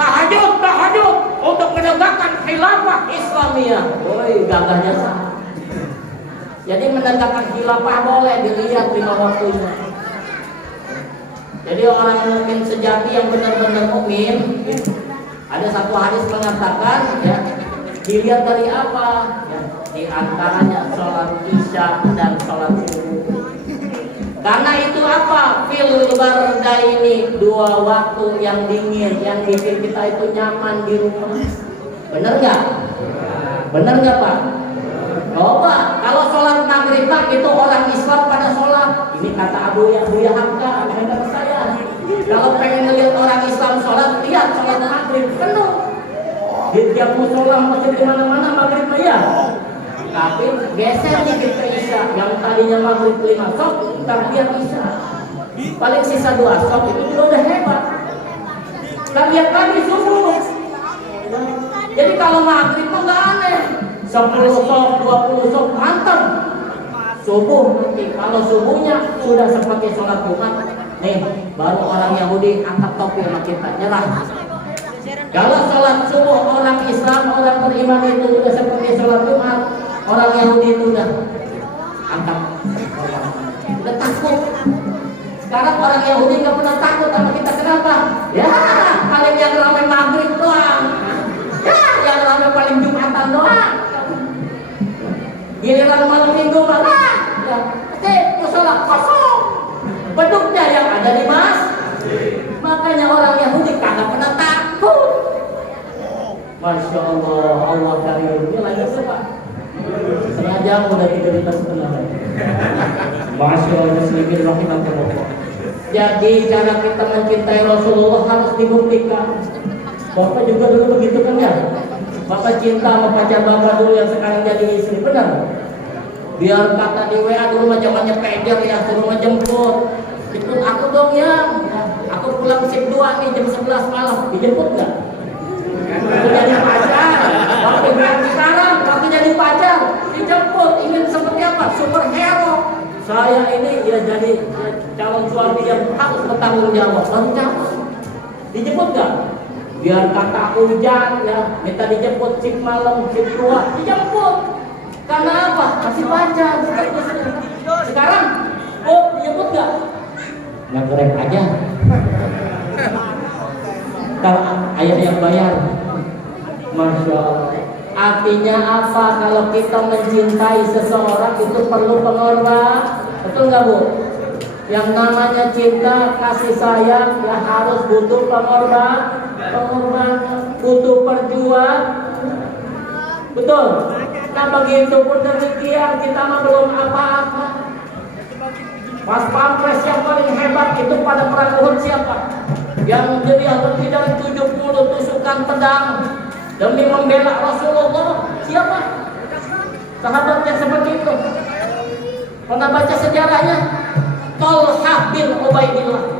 Tahajud untuk menegakkan khilafah Islamiyah. Woi, gagahnya salah. Jadi menegakkan khilafah boleh dilihat 5 waktunya. Jadi orang mukmin sejati yang benar-benar mukmin, ada satu hadis mengatakan ya, dilihat dari apa? Ya, di antaranya sholat isya dan sholat subuh. Karena itu apa? Fil barda ini 2 waktu yang dingin, yang bikin kita itu nyaman di rumah. Bener nggak? Bener nggak Pak? Coba kalau sholat maghrib Pak, itu orang Islam pada sholat. Ini kata Buya Hamka, kata saya. Kalau pengen melihat orang Islam sholat, lihat sholat maghrib penuh. Di tiap musola masjid di mana-mana maghrib ya. Tapi geser dikit ke isya, yang tadinya maghrib 5 sok, ntar lihat isya. Paling sisa 2 sok itu juga udah hebat. Dan lihat lagi subuh. Jadi kalau maghrib tuh nggak aneh. 10 sok, 20 sok, mantap. Subuh nanti, kalau subuhnya sudah seperti sholat Jumat, nih baru orang Yahudi angkat topi sama kita, nyerah. Kalau sholat subuh orang Islam, orang beriman itu udah seperti sholat Jumat, orang Yahudi itu udah angkat, udah takut. Sekarang orang Yahudi nggak pernah takut sama kita, kenapa? Ya paling yang ramai maghrib doang, ya yang ramai paling Jumatan doang. Giliran malam minggu malah, ya, musola kosong, beduknya yang ada di makanya orang Yahudi kagak pernah takut. Masya Allah, Allah karim. Ini lagi siapa? Setengah jam udah 3:30. Masya Allah, muslimin rahimahullah. Jadi cara kita mencintai Rasulullah harus dibuktikan. Bapak juga dulu begitu kan ya? Bapak cinta sama pacar bapak dulu yang sekarang jadi istri, benar? Biar kata di WA dulu zamannya peder ya, suruh ngejemput. Jemput aku dong ya. Aku pulang shift 2 nih jam 11 malam. Dijemput nggak? Waktu jadi pacar. Waktu jadi pacar dijemput. Ingin seperti apa? Superhero. Saya ini ya jadi calon suami yang harus bertanggung jawab. Dijemput nggak? Biar kata hujan ya, minta dijemput shift malam, shift 2, dijemput. Karena apa? Masih pacar. Sekarang, dijemput nggak? Nggak goreng aja. Ntar ayah yang bayar. Masya Allah. Artinya apa? Kalau kita mencintai seseorang itu perlu pengorbanan. Betul nggak Bu? Yang namanya cinta, kasih sayang ya harus butuh pengorbanan, butuh perjuangan. Betul. Nah begitu pun demikian, kita mah belum apa-apa. Pas pampres yang paling hebat itu pada perang Uhud siapa? Yang jadi lebih dari 70 tusukan pedang demi membela Rasulullah. Siapa? Sahabat yang seperti itu. Pernah baca sejarahnya? Tolhah bin Ubaidillah.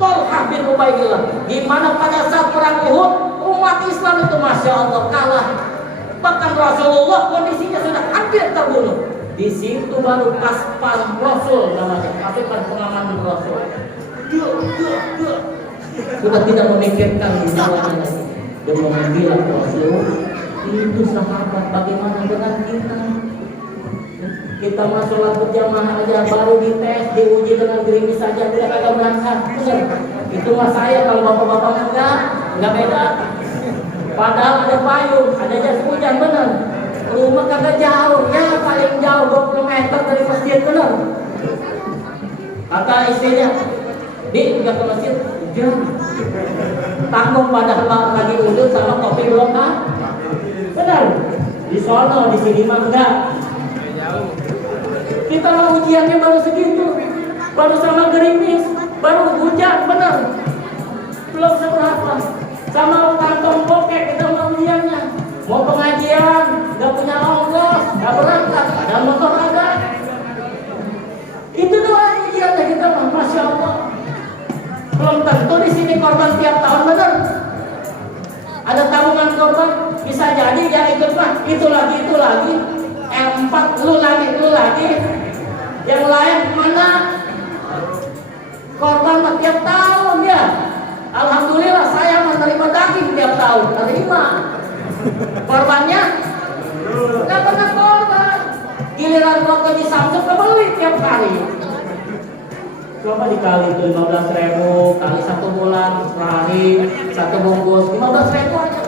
Tolhah bin bin Ubaidillah. Gimana pada saat perang Uhud, umat Islam itu Masya Allah kalah. Bahkan Rasulullah kondisinya sudah hampir terbunuh. Di situ baru Kaspan Rasul namanya, pasukan pengamanan Rasul. Sudah tidak memikirkan nyawanya lagi. Dia membela Rasul. Itu sahabat, bagaimana dengan kita? Kita masuk sholat berjamaah aja baru dites, diuji dengan gerimis saja udah kagak berangkat. Itu mah saya, kalau bapak-bapak enggak beda. Padahal ada payung, ada jas hujan bener. Rumah kagak jauh, ya paling jauh 20 meter dari masjid bener. Kata istrinya, "Di, enggak ke masjid." Hujan. Tanggung padahal lagi udut sama kopi belum kan? Benar. Di sono, di sini mah enggak. Kita mau ujiannya baru segitu, baru sama gerimis, baru hujan bener, belum seberapa. Sama kantong bokek kita mau ujiannya, mau pengajian, nggak punya ongkos, nggak berangkat, ada motor ada. Itu doang ujiannya kita mah, Masya Allah. Belum tentu di sini korban tiap tahun bener. Ada tabungan korban, bisa jadi ya ikut mah, itu lagi. M4 lu lagi. Yang lain mana? Korban tiap tahun ya. Alhamdulillah saya menerima daging tiap tahun. Terima. Korbannya nggak pernah korban. Giliran rokok di Samsung kebeli tiap kali. Coba dikali itu 15.000 kali 1 bulan sehari 1 bungkus 15.000 aja.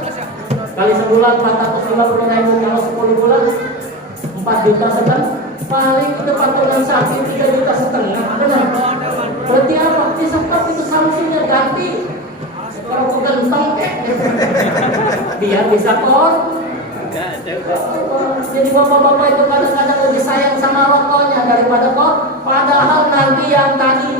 Kali sebulan 450.000 kalau 10 bulan 4 juta setengah, paling ke patungan sapi 3 juta setengah. Benar? Berarti apa? Bisa itu sanksinya ganti. Kalau kegentong biar bisa kor. Jadi bapak-bapak itu kadang-kadang lebih sayang sama rokoknya daripada kor. Padahal nanti yang tadi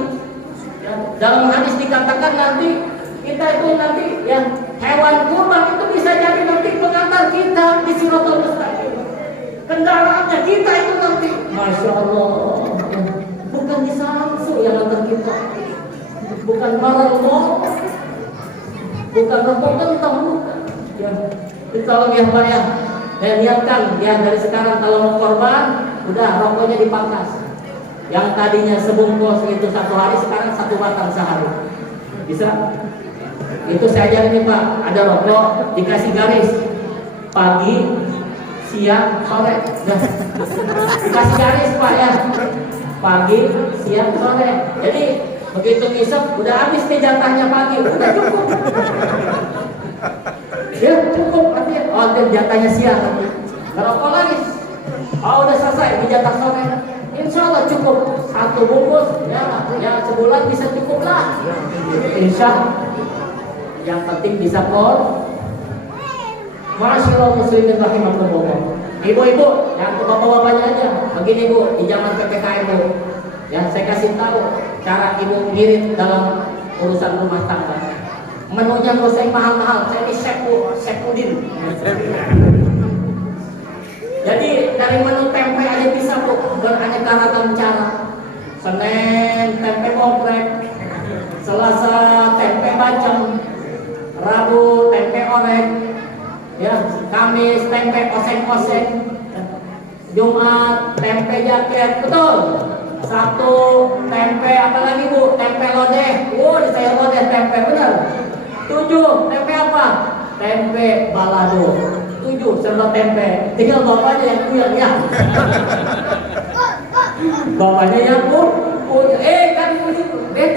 dalam hadis dikatakan nanti kita itu nanti ya hewan kurban itu bisa jadi nanti pengantar kita di Siratul Mustaqim. Kendaraannya kita itu nanti, Masya Allah, bukan di Samsu yang antar kita, bukan barang mall, bukan rokok kentang, bukan. Ya, itu tolong ya Pak ya, dan niatkan ya dari sekarang kalau mau korban, udah rokoknya dipangkas. Yang tadinya sebungkus itu 1 hari, sekarang 1 batang sehari. Bisa? Itu saya ajarin nih Pak, ada rokok dikasih garis pagi, siang, sore, dikasih garis Pak ya, pagi, siang, sore. Jadi begitu ngisep udah habis nih jatahnya pagi, udah cukup. Ya cukup artinya, oh jatahnya siang, ngerokok lagi. Oh udah selesai di jatah sore, insya Allah cukup 1 bungkus, ya sebulan bisa cukup lah. Insya Allah. Yang penting bisa kor. Masyaallah muslimin rahimakumullah. Ibu-ibu, yang ke bapak-bapaknya aja. Begini Bu, di zaman PPKM Bu, yang saya kasih tahu cara ibu ngirit dalam urusan rumah tangga. Menunya nggak usah mahal-mahal. Saya ini chef Udin. Jadi dari menu tempe aja bisa Bu, beraneka ragam cara. Senin tempe geprek, Selasa tempe bacem, Rabu tempe orek, ya Kamis tempe oseng-oseng, Jumat tempe jaket, betul. Sabtu tempe apa lagi Bu? Tempe lodeh. Di sayur lodeh tempe benar. 7 tempe apa? Tempe balado. 7 serba tempe. Tinggal bapaknya yang puyeng ya. Bapaknya yang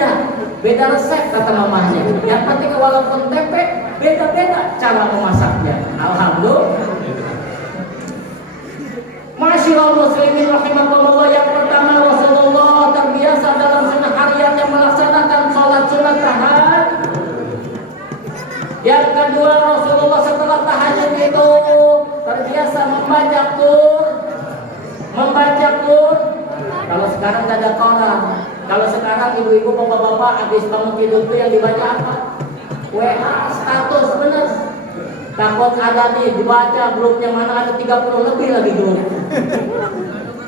kan beda resep kata mamahnya. Yang penting walaupun tempe beda-beda cara memasaknya. Alhamdulillah. Masyaallah muslimin rahimakumullah, yang pertama Rasulullah terbiasa dalam sehariannya melaksanakan sholat sunat tahajud. Yang kedua Rasulullah setelah tahajud itu terbiasa membaca Qur. Kalau sekarang tidak ada Quran. Kalau sekarang ibu-ibu bapak-bapak habis bangun tidur itu yang dibaca apa? WA status bener. Takut ada nih dibaca grupnya mana ada 30 lebih lagi grup.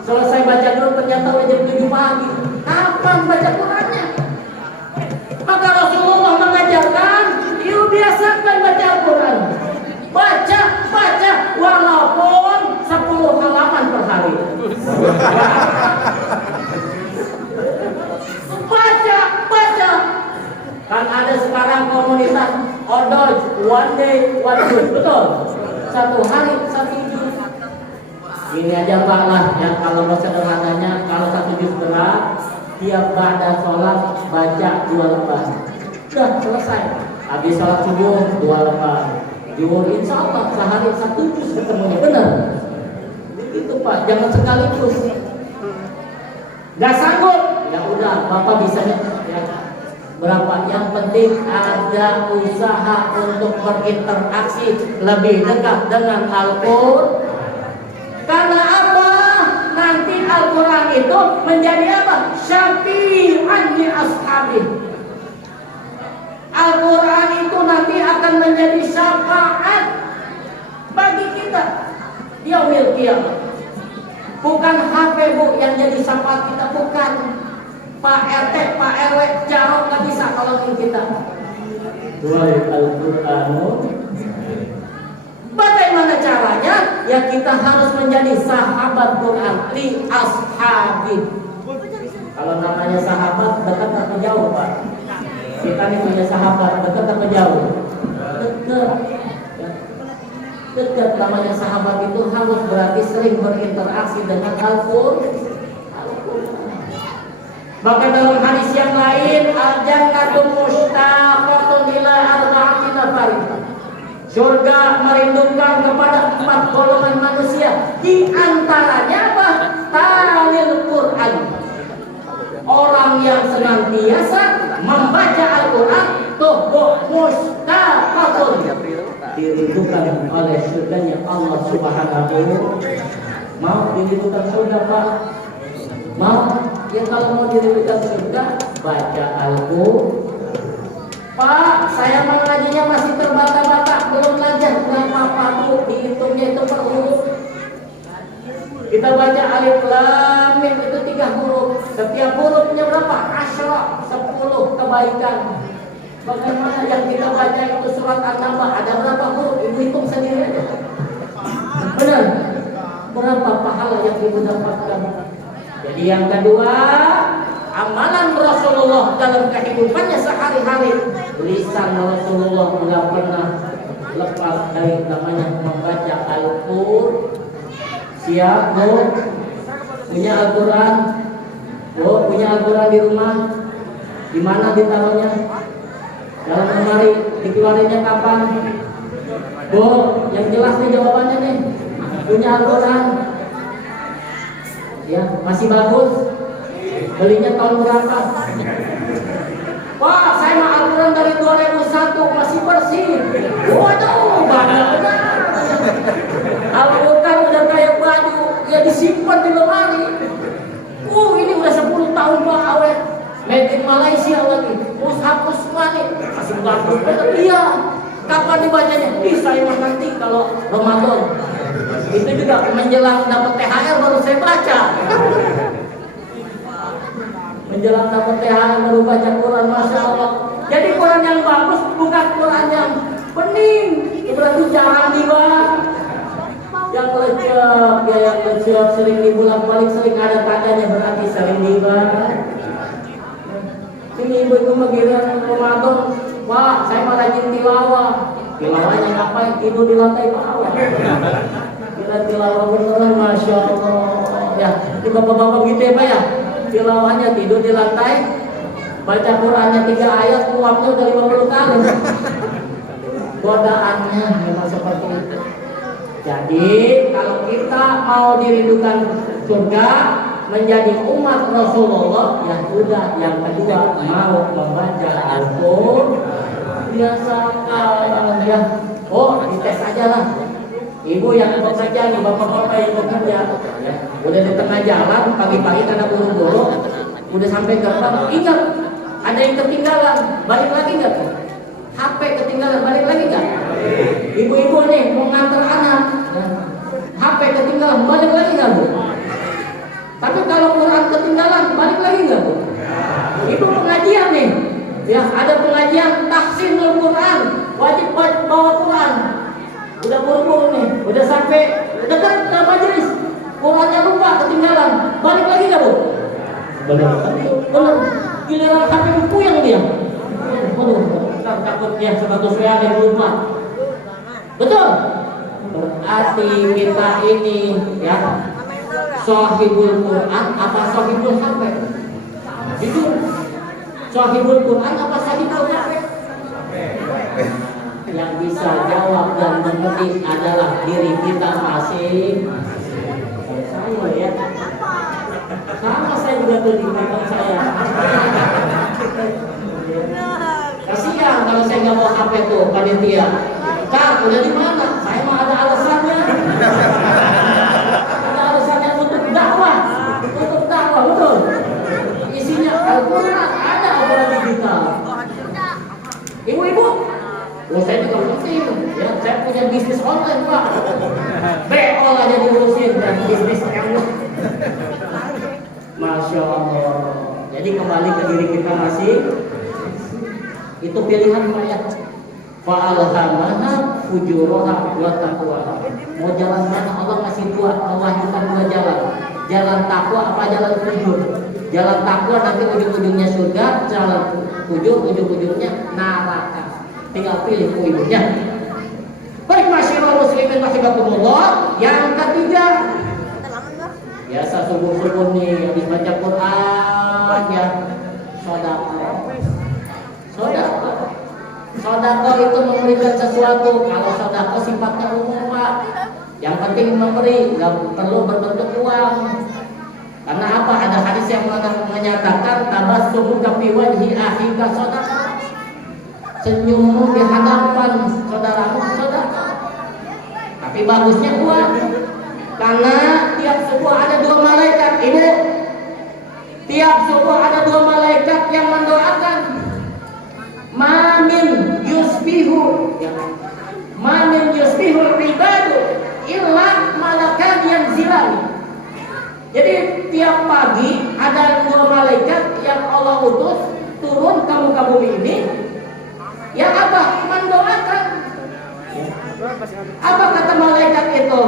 Selesai baca grup ternyata udah jam 7 pagi. Kapan baca Qurannya? Maka Rasulullah satu hari satu juz. Ini aja Pak lah, yang kalau mau sederhananya, kalau satu juz berat, tiap ba'da sholat baca 2 lembar. Sudah selesai. Habis sholat subuh 2 lembar. Zuhur insya Allah sehari satu juz ketemunya, benar. Itu Pak, jangan sekaligus. Gak sanggup, ya udah, Bapak bisa ya, berapa? Yang penting ada usaha untuk berinteraksi lebih dekat dengan Al-Qur'an. Karena apa? Nanti Al-Quran itu menjadi apa? Syafi'an li ashabi. Al-Quran itu nanti akan menjadi syafaat bagi kita di yaumil qiyamah. Bukan HP Bu yang jadi syafaat kita, bukan. Pak RT, Pak RW, jauh nggak bisa kalau kita. Wal Al-Qur'anu. Bagaimana caranya? Ya kita harus menjadi sahabat Quran li ashabi. Kalau namanya sahabat dekat atau jauh Pak? Kita ini punya sahabat dekat atau jauh? Dekat. Dekat, namanya sahabat itu harus berarti sering berinteraksi dengan Al-Qur'an. Maka dalam hadis yang lain, al-jannatu mushtaqatun ila arba'ati nafarin. Surga merindukan kepada 4 golongan manusia. Di antaranya apa? Talil Quran. Orang yang senantiasa membaca Al-Quran, tubuh mustaqatun, dirindukan oleh surganya Allah Subhanahu. Mau dirindukan surga Pak? Mau? Ya kalau mau dirindukan surga, baca Al-Quran. Pak, saya mengajinya masih terbata-bata, belum lanjut. Nggak apa-apa Bu, dihitungnya itu per huruf. Kita baca alif lam mim itu 3 huruf. Setiap hurufnya berapa? 10 kebaikan. Bagaimana yang kita baca itu surat An-Naba ada berapa huruf? Ibu hitung sendiri aja. Benar? Berapa pahala yang ibu dapatkan? Jadi yang kedua, amalan Rasulullah dalam kehidupannya sehari-hari. Lisan Rasulullah tidak pernah lepas dari namanya membaca Al-Qur'an. Siap Bu? Punya Al-Quran? Bu, punya Al-Quran di rumah? Di mana ditaruhnya? Dalam lemari, dikeluarinnya kapan? Bu, yang jelas nih jawabannya nih. Punya Al-Quran? Ya, masih bagus? Belinya tahun berapa? Wah, saya mah Al-Quran dari 2001 masih bersih. Waduh, bangga benar. Al-Quran udah kayak baju, ya disimpan di lemari. Ini udah 10 tahun Pak awet. Made in Malaysia lagi. Mushaf Usmani masih bagus benar. Iya. Kapan dibacanya? Saya mah nanti kalau Ramadan. Itu juga menjelang dapat THR baru saya baca. Menjelang dapat THR baru baca Quran, Masya Allah. Jadi Quran yang bagus bukan Quran yang bening. Berarti jarang dibahas. Yang lecek, ya yang lecek sering dibolak-balik, sering ada tandanya berarti sering dibahas. Ini ibu-ibu mengira Ramadan, wah saya malah rajin tilawah. Tilawahnya ngapain? Tidur di lantai bawah. Kira tilawah beneran, Masya Allah. Ya, ini bapak-bapak gitu ya Pak ya. Tilawahnya tidur di lantai, baca Qurannya 3 ayat, uapnya udah 50 kali. Godaannya memang seperti itu. Jadi kalau kita mau dirindukan surga, menjadi umat Rasulullah, yang sudah, yang kedua mau membaca Al-Qur'an. Biasakan ya. Oh, dites aja lah. Ibu yang bekerja nih, bapak-bapak yang bekerja, ya, udah di tengah jalan pagi-pagi karena buru-buru, udah sampai gerbang, ingat ada yang ketinggalan, balik lagi nggak tuh? HP ketinggalan, balik lagi nggak? Ibu-ibu nih mau nganter anak, HP ketinggalan, balik lagi nggak Bu? Tapi kalau Quran ketinggalan, balik lagi nggak Bu? Ibu pengajian nih, ya ada pengajian tahsinul Quran, wajib bawa Quran. Udah buru-buru nih, udah sampai dekat ke majelis, Qurannya lupa ketinggalan, balik lagi nggak Bu? Belum. Giliran HP buku yang dia. Takut dia 100 yang lupa. Betul? Berarti kita ini ya Shahibul Quran apa Shahibul HP? Itu Shahibul Quran apa Shahibul HP? Yang bisa jawab dan mengerti adalah diri kita masing. Saya ya. Sama saya juga tuh di belakang saya. Kasihan kalau saya nggak mau HP tuh panitia. Kak, udah di mana? Saya mah ada alasannya. Ada alasannya untuk dakwah, betul. Isinya Al-Quran, ada Al-Quran digital. Ibu-ibu, saya juga penting. Ya, saya punya bisnis online Pak. BO aja diurusin dan bisnis kamu. Masya Allah. Jadi kembali ke diri kita masing. Itu pilihan Pak ya. Fa'alhamaha fujuraha wa taqwaha. Mau jalan mana Allah kasih dua, Allah bukan dua jalan. Jalan takwa apa jalan fujur? Jalan takwa nanti ujung-ujungnya surga, jalan fujur ujung-ujungnya neraka. Tinggal pilih ibunya. Baik masyarakat muslimin rahimakumullah. Yang ketiga, biasa subuh-subuh nih habis baca Quran ya, sedekah itu memberikan sesuatu. Kalau sedekah sifatnya umum Pak. Yang penting memberi, nggak perlu berbentuk uang. Karena apa? Ada hadis yang menyatakan tabassumuka fi wajhi akhika sedekah. Senyummu di hadapan saudaramu sedekah. Tapi bagusnya uang. Karena tiap subuh ada dua malaikat. Ibu, tiap subuh ada dua malaikat yang mendoakan. Mamin yusbihu ibadu illa malakan yang zilani. Jadi tiap pagi ada dua malaikat yang Allah utus turun ke muka bumi ini. Yang apa? Mendoakan. Apa kata malaikat itu?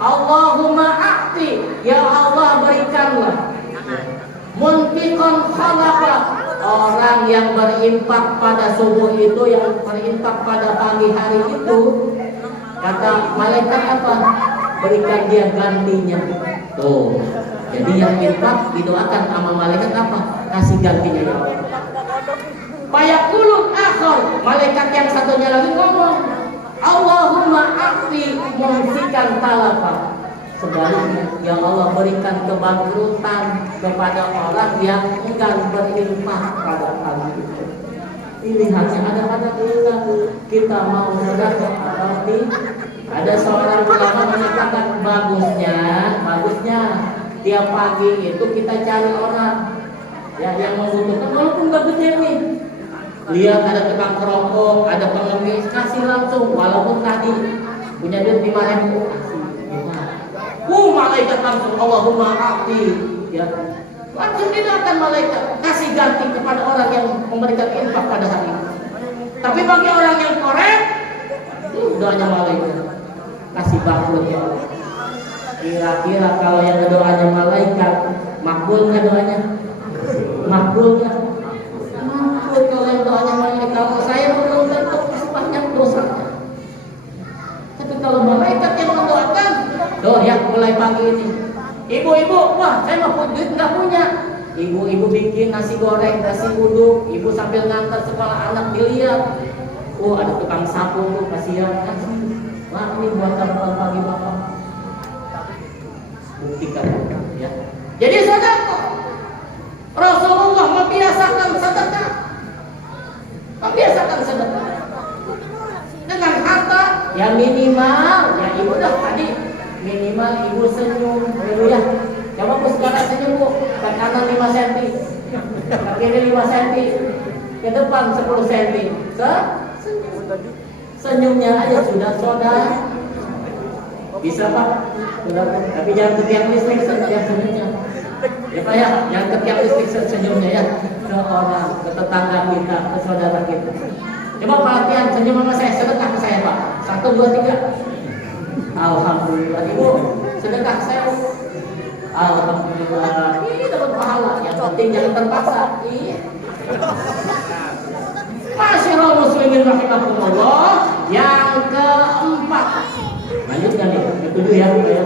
Allahumma a'ti, ya Allah berikanlah. Munfiqan khalaqa, orang yang berinfak pada subuh itu, yang berinfak pada pagi hari itu, kata malaikat apa? Berikan dia gantinya. Tuh. Jadi yang infak didoakan sama malaikat apa? Kasih gantinya ya Allah. Fayaqulul akhar, malaikat yang satunya lagi ngomong, Allahumma a'ti mumsikan talafa. Sebaliknya, ya Allah berikan kebangkrutan kepada orang yang enggan berinfak pada pagi itu. Pilihannya ada pada kita mau sedekah atau tidak. Ada seorang ulama mengatakan bagusnya tiap pagi itu kita cari orang yang membutuhkan, walaupun nggak gede nih. Lihat ada tukang kerokok, ada pengemis, kasih langsung, walaupun tadi punya duit 5.000, kasih. Malaikat langsung Allahumma a'ti, ya. Langsung didoakan malaikat, kasih ganti kepada orang yang memberikan infak pada hari ini. Tapi bagi orang yang korek, doanya malaikat, kasih bangkrut ya Allah. Kira-kira kalau yang doanya malaikat, makbul nggak doanya? Makbul nggak? Kalau yang doanya malaikat, kalau saya belum tentu banyak dosanya. Tapi kalau malaikat yang mendoakan, doa ya mulai pagi ini. Ibu-ibu, wah saya mau duit nggak punya. Ibu-ibu bikin nasi goreng, nasi uduk. Ibu sambil ngantar sekolah anak dilihat. Ada tukang sapu tuh, kasihan kasih. Wah ini buat sarapan pagi bapak. Buktikan ya. Jadi sedekah. Rasulullah membiasakan sedekah. Membiasakan sedekah dengan harta ya minimal ya ibu dah tadi minimal ibu senyum dulu ya. Coba bu sekarang senyum bu, ke kanan 5 cm, ke kiri 5 cm, ke depan 10 cm. Senyumnya aja sudah soda. Bisa Pak? Sudah. Tapi jangan ketiak listrik senyumnya. Ya Pak ya, jangan ketiak listrik senyumnya ya. Ke orang, ke tetangga kita, ke saudara kita. Coba perhatian senyum sama saya, sedekah ke saya Pak. 1, 2, 3. Alhamdulillah Ibu, sedekah ke saya. Alhamdulillah. Ini dapat pahala. Yang penting jangan terpaksa. Iya. Masyaallah muslimin rahimakumullah. Yang keempat, Lanjutkan nih, yang 7 ya, ya.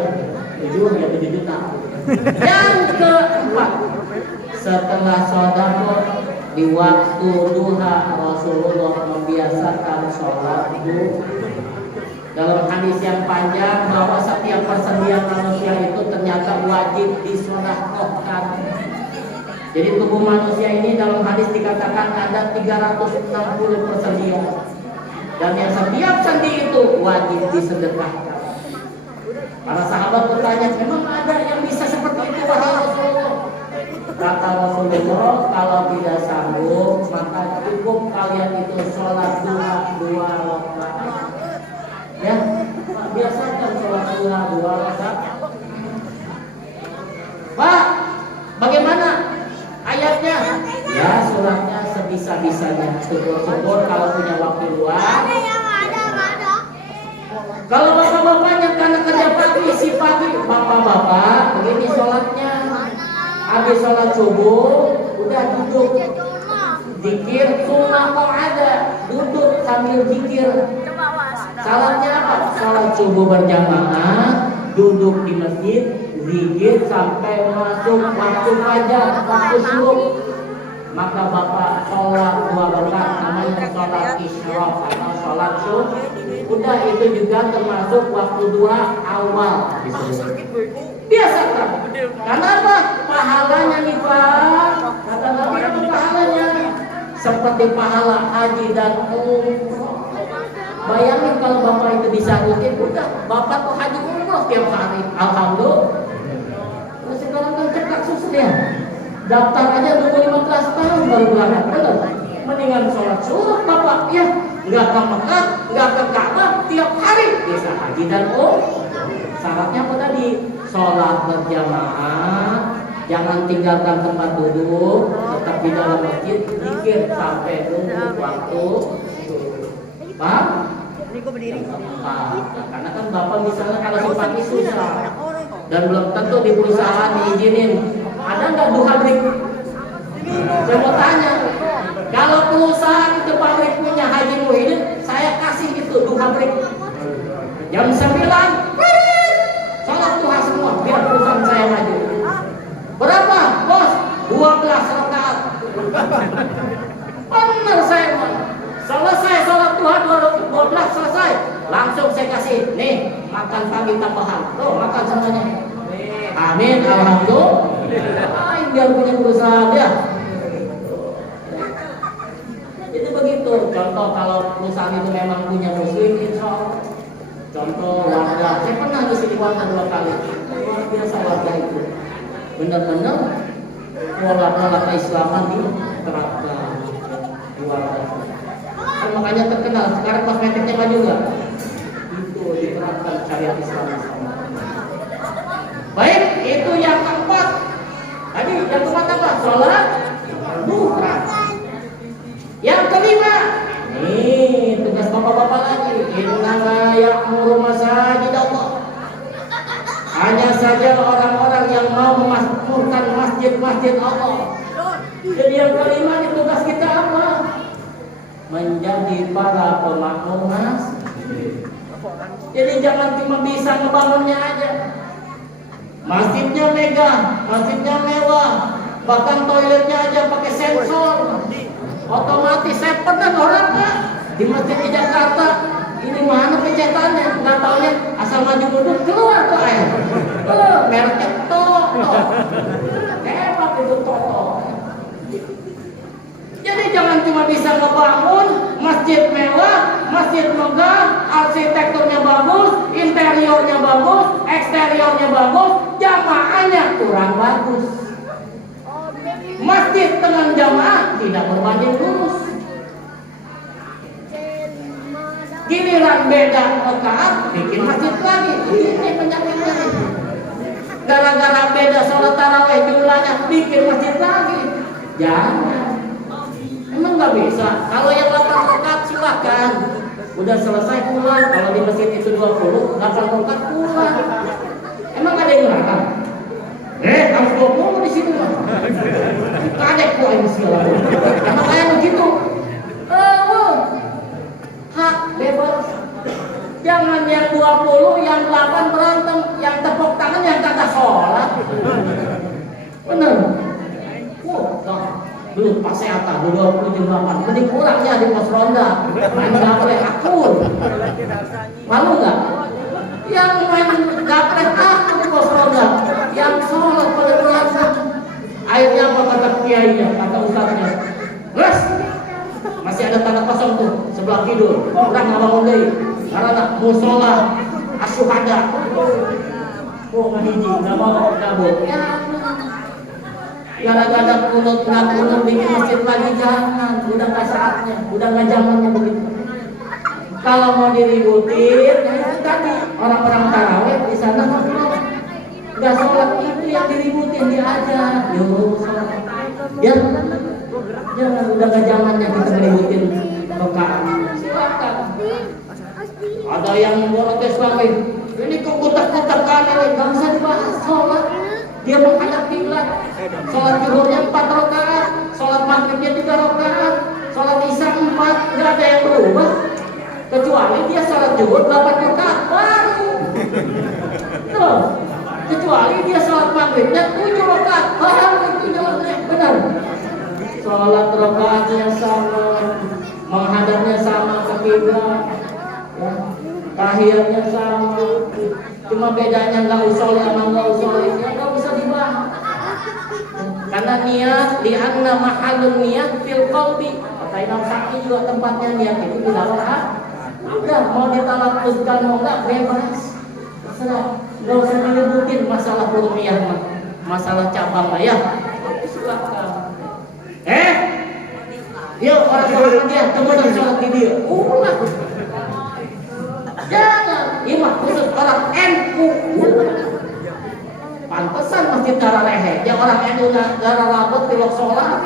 7 juta. Yang keempat, setelah sedekah di waktu duha Rasulullah membiasakan sholat duha. Dalam hadis yang panjang bahwa setiap persendian manusia itu ternyata wajib disedekahkan. Jadi tubuh manusia ini dalam hadis dikatakan ada 360 persendian. Dan yang setiap sendi itu wajib disedekahkan. Para sahabat bertanya, memang ada yang bisa seperti itu wahai Rasulullah? Kata Rasulullah, kalau tidak sanggup maka cukup kalian itu sholat duha 2 rakaat. Ya, biasakan sholat duha 2 rakaat. Pak, bagaimana ayatnya? Ya, suratnya sebisa-bisanya. Syukur-syukur kalau punya waktu luang. Kalau bapak-bapaknya karena kerja pagi, si pagi, bapak-bapak begini sholatnya. Habis sholat subuh, udah duduk zikir, sunnah kok ada, duduk sambil zikir. Salatnya apa? Salat subuh berjamaah, duduk di masjid, zikir sampai masuk waktu fajar, waktu subuh. Maka bapak sholat 2 rakaat, namanya sholat isyraq atau sholat subuh. Udah itu juga termasuk waktu duha awal. Biasakan. Karena apa? Pahalanya nih Pak. Kata Nabi apa pahalanya? Seperti pahala haji dan umroh. Bayangin kalau bapak itu bisa rutin, udah bapak tuh haji umroh tiap hari. Alhamdulillah. Terus sekarang kan cekak susah ya. Daftar aja nunggu 15 tahun baru berangkat. Benar? Mendingan sholat sunnah bapak ya. Nggak ke Mekah, nggak ke Ka'bah, tiap hari bisa haji dan umroh. Syaratnya apa tadi? Sholat berjamaah, jangan tinggalkan tempat duduk, tetap di dalam masjid, zikir sampai nunggu waktu. Pak? Karena kan bapak misalnya kalau si pagi susah dan belum tentu di perusahaan diizinin. Ada nggak duha break? Saya mau tanya, kalau perusahaan itu pabrik punya Haji Muhyiddin, saya kasih itu duha break. Jam 9, sholat duha semua, biar perusahaan saya maju. Berapa, bos? 12 rakaat. Benar saya, selesai sholat duha 12 selesai, langsung saya kasih, nih makan pagi tambahan, tuh makan semuanya. Amin, alhamdulillah. Biar punya perusahaan ya. Jadi begitu. Contoh kalau perusahaan itu memang punya muslim, insya Allah. Contoh warga, saya pernah di sini warga 2 kali. Luar biasa warga itu. Benar-benar pola-pola keislaman diterapkan di warga. Dan makanya terkenal. Sekarang kosmetiknya maju nggak? Itu diterapkan syariat Islam. Baik, itu yang keempat. Tadi yang keempat apa? Sholat duha. Yang kelima, nih tugas bapak-bapak lagi. Innama ya'muru masajid Allah. Hanya saja orang-orang yang mau memakmurkan masjid-masjid Allah. Jadi yang kelima ini tugas kita apa? Menjadi para pemakmur masjid. Jadi jangan cuma bisa ngebangunnya aja. Masjidnya megah, masjidnya mewah, bahkan toiletnya aja pakai sensor, otomatis. Saya pernah orang Pak di masjid di Jakarta, ini mana pencetannya? Nggak taunya asal maju mundur keluar tuh air. Mereknya Toto, hebat itu Toto. Jadi jangan cuma bisa ngebangun masjid mewah, masjid megah, arsitekturnya bagus, interiornya bagus, eksteriornya bagus, jamaahnya kurang bagus. Masjid dengan jamaah tidak berbanding lurus. Giliran beda rakaat, bikin masjid lagi. Ini penyakitnya nih. Gara-gara beda sholat tarawih jumlahnya, bikin masjid lagi. Jangan. Emang nggak bisa. Kalau yang 8 rakaat silakan. Udah selesai pulang. Kalau di masjid itu 20, 8 rakaat pulang. Emang ada yang larang? Harus 20 di situ mah. Kadek kok ini segala. Emang kayak begitu. Hak bebas. Jangan yang 20, yang 8 berantem, yang tepuk tangan, yang kagak sholat. Bener. Dulu pas seata, 20 jam 8. Mending kurangnya di pos ronda. Main gaplek akun. Malu nggak? Yang main gaplek akun di pos ronda, yang sholat pada berantem. Akhirnya apa kata kiainya, kata ustaznya? Wes, masih ada tanah kosong tuh sebelah kidul. Orang nggak bangun deh. Karena musola asyuhada. Oh ngahiji, nggak mau kabur. Gara-gara kunut nggak kunut bikin masjid lagi, jangan. Udah nggak saatnya, udah nggak zamannya begitu. Kalau mau diributin, ya itu tadi orang-orang taraweh di sana nggak sholat, itu yang diributin dia aja. Yo sholat. Ya, jangan, udah nggak zamannya kita ngeributin rakaat. Silakan. Ada yang protes lagi, ini kok kutak-kutak kanan, nggak usah dibahas sholat. Dia menghadap kiblat. Sholat zuhurnya 4 rakaat, sholat maghribnya 3 rakaat, sholat isya 4, nggak ada yang berubah. Kecuali dia sholat zuhur 8 rakaat baru. Tuh. Kecuali dia sholat maghribnya 7 rakaat baru, itu jalannya benar. Sholat rakaatnya sama, menghadapnya sama ke kiblat, ya. Tahiyatnya sama, cuma bedanya nggak usolli sama nggak usolli, ya nggak bisa dibahas. Karena niat, lianna mahallun niat fil qalbi. Kata Imam Syafi'i juga tempatnya niat itu di dalam hati. Udah mau ditalafuzkan mau nggak bebas, terserah. Nggak usah direbutin masalah ruqyah, masalah cabang lah ya. Silakan. Dia orang dia teman sholat di dia. Ulah. Jangan. Ini khusus orang NU. Pantesan masjid darah leher. Yang orang NU darah rabot tilok sholat.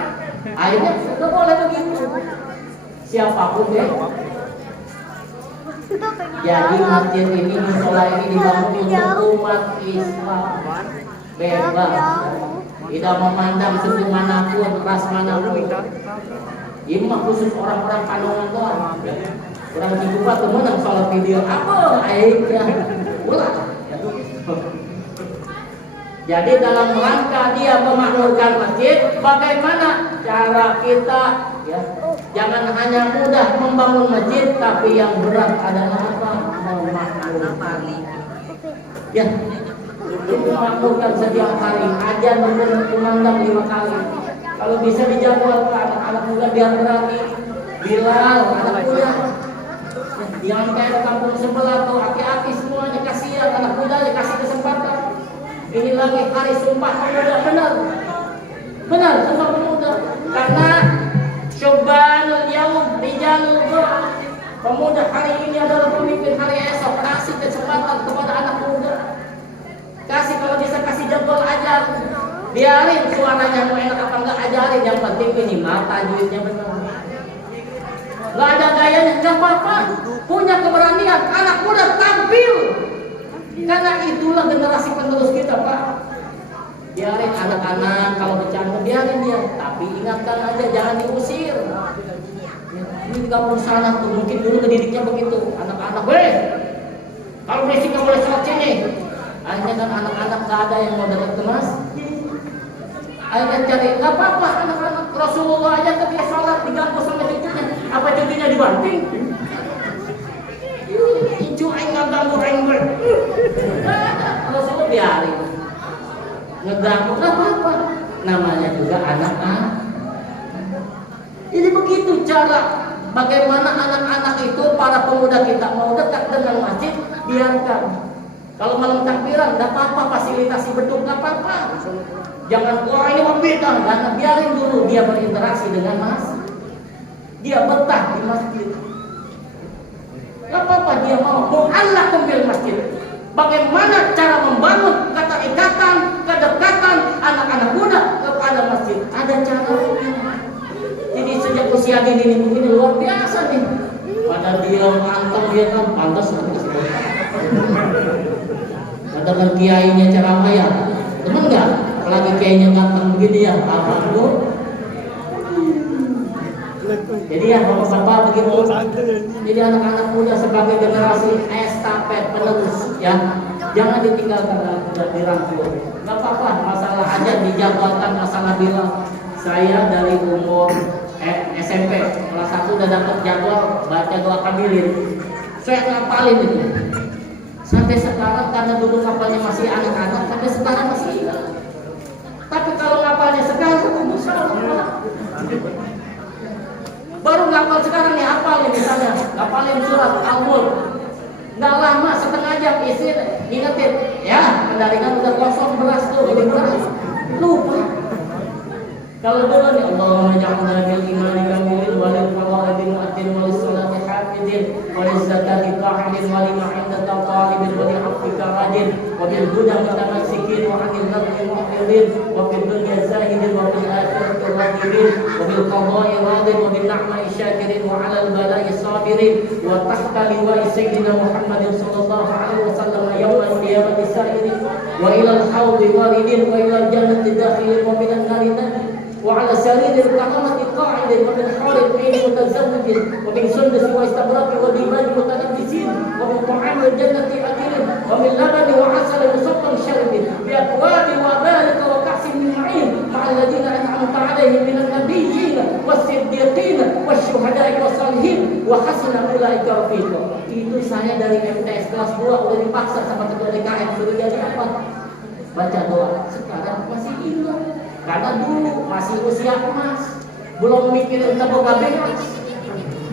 Akhirnya nggak boleh begitu. Siapapun deh. Jadi masjid ini, musola ini dibangun untuk umat Islam bebas, tidak memandang suku manapun, ras manapun. Ini mah khusus orang-orang Kandungan doang. Orang Cikupa temen yang sholat video apa? Aja ulah. Jadi dalam rangka dia memakmurkan masjid, bagaimana cara kita? Ya, jangan hanya mudah membangun masjid, tapi yang berat adalah apa? Memakmurkan. Ya, memakmurkan setiap hari. Ajan berkumandang 5 kali. Kalau bisa dijadwal anak-anak muda biar berani. Bilal, anak muda. Jangan kayak kampung sebelah tuh, aki-aki semuanya kasihan, anak muda dikasih kesempatan. Ini lagi hari sumpah pemuda, benar sumpah pemuda. Karena Syubanul Yaum Rijalul Ghurab, pemuda hari ini adalah pemimpin hari esok. Kasih kesempatan kepada anak muda. Kasih, kalau bisa kasih jadwal ajar. Biarin suaranya mau enak apa enggak, ajarin. Yang penting ini mata duitnya benar. Gak ada gayanya, gak apa-apa. Punya keberanian, anak muda tampil. Karena itulah generasi penerus kita, Pak. Biarin anak-anak kalau bercanda, biarin dia. Tapi ingatkan aja, jangan diusir. Ini di kampung sana tuh, mungkin dulu ngedidiknya begitu. Anak-anak, weh, kalau berisik gak boleh sholat sini. Akhirnya kan anak-anak gak ada yang mau datang ke masjid. Akhirnya cari, gak apa-apa anak-anak. Rasulullah aja ketika sholat diganggu sama cucunya. Apa cucunya dibanting? Cucu aing gak ganggu aing gue. Rasulullah biarin. Ngeganggu gak apa-apa. Namanya juga anak-anak. Jadi begitu cara bagaimana anak-anak itu, para pemuda kita mau dekat dengan masjid, biarkan. Kalau malam takbiran, gak apa-apa, fasilitasi beduk gak apa-apa. Jangan, wah ini membeda, karena biarin dulu dia berinteraksi dengan masjid. Dia betah di masjid. Gak apa-apa, dia mau mu'allakum bil masjid. Bagaimana cara membangun keterikatan, kedekatan anak-anak muda kepada masjid? Ada caranya. Jadi sejak usia dini begini luar biasa nih. Pada dia mantap, dia kan pantas. Dengan kiainya ceramah ya, temen nggak? Apalagi kiainya ganteng begini ya, apa bu? Jadi ya bapak-bapak begitu. Jadi anak-anak muda sebagai generasi estafet penerus ya. Jangan ditinggalkan dan dirangkul. Nggak apa-apa, masalah aja dijadwalkan, masalah bilang saya dari umur SMP kelas 1 udah dapat jadwal baca doa kamilin. Saya ngapalin itu. Sampai sekarang karena dulu ngapalnya masih anak-anak, sampai sekarang masih ingat. Tapi kalau ngapalnya sekarang baru ngapal sekarang nih, hafal nih misalnya, ngapalin surat Al-Mulk. Nggak lama, setengah jam isi ingetin, ya pendaringan udah kosong beras tuh, ini beras lupa. Kalau dulu nih Allahumma ja'alna bil imani kamilin walil faraidin mu'addin walis salati hafidin walis zakati qa'idin walima 'inda talibin walil afika rajin wabil huda mutamassikin wa 'anil nadri mu'ridin wa fid dunya zahidin wa fil akhirati radin wa bil qada'i radin wa bin ni'mati syakirin wa 'alal bala'i sabirin wa tahta liwa'i sayyidina Muhammadin sallallahu alaihi wasallam yawmal qiyamati sa'irin wa ilal hawdi waridin wa ilal jannati dakhilin wa minan nari وعلى سرير الكرامة قاعد ومن حور العين متزوج ومن سندس واستبرق وديباج متلبسين ومن طعام الجنة أكل ومن لبن وعسل مصفى شرب بأكواب وبارك وكأس من معين مع الذين أنعمت عليهم من النبيين والصديقين والشهداء والصالحين وحسن أولئك رفيقا. Itu saya dari MTS kelas 2 udah dipaksa sama ketua DKM suruh jadi apa? Baca doa. Sekarang masih ingat. Karena dulu masih usia emas, belum mikirin teboga bebas.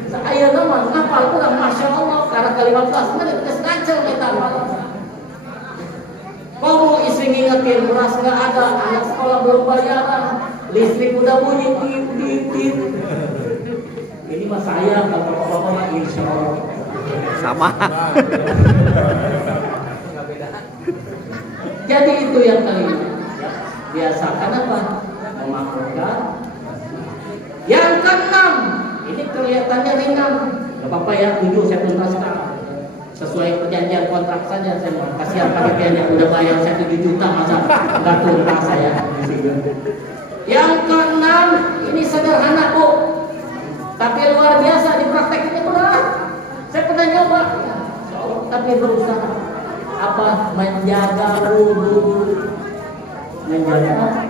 Saya nama ngapal kurang, masya Allah. Karena ke 15 menit kesengaja kita hafal. Kamu istri ngingetin beras nggak ada, anak sekolah belum bayaran, listrik udah bunyi tit. Ini mah saya kalau bapak-bapak insya Allah sama. Jadi itu yang kelima. Biasakan apa? Memakmurkan. Yang keenam, ini kelihatannya ringan. Gak apa-apa ya, 7 saya tuntaskan. Sesuai perjanjian kontrak saja. Saya mau kasihan panitianya udah bayar saya 7 juta masa nggak tuntas saya. Yang keenam, ini sederhana Bu, tapi luar biasa dipraktekinnya berat. Saya pernah nyoba, tapi berusaha. Apa? Menjaga wudhu. Menjaga.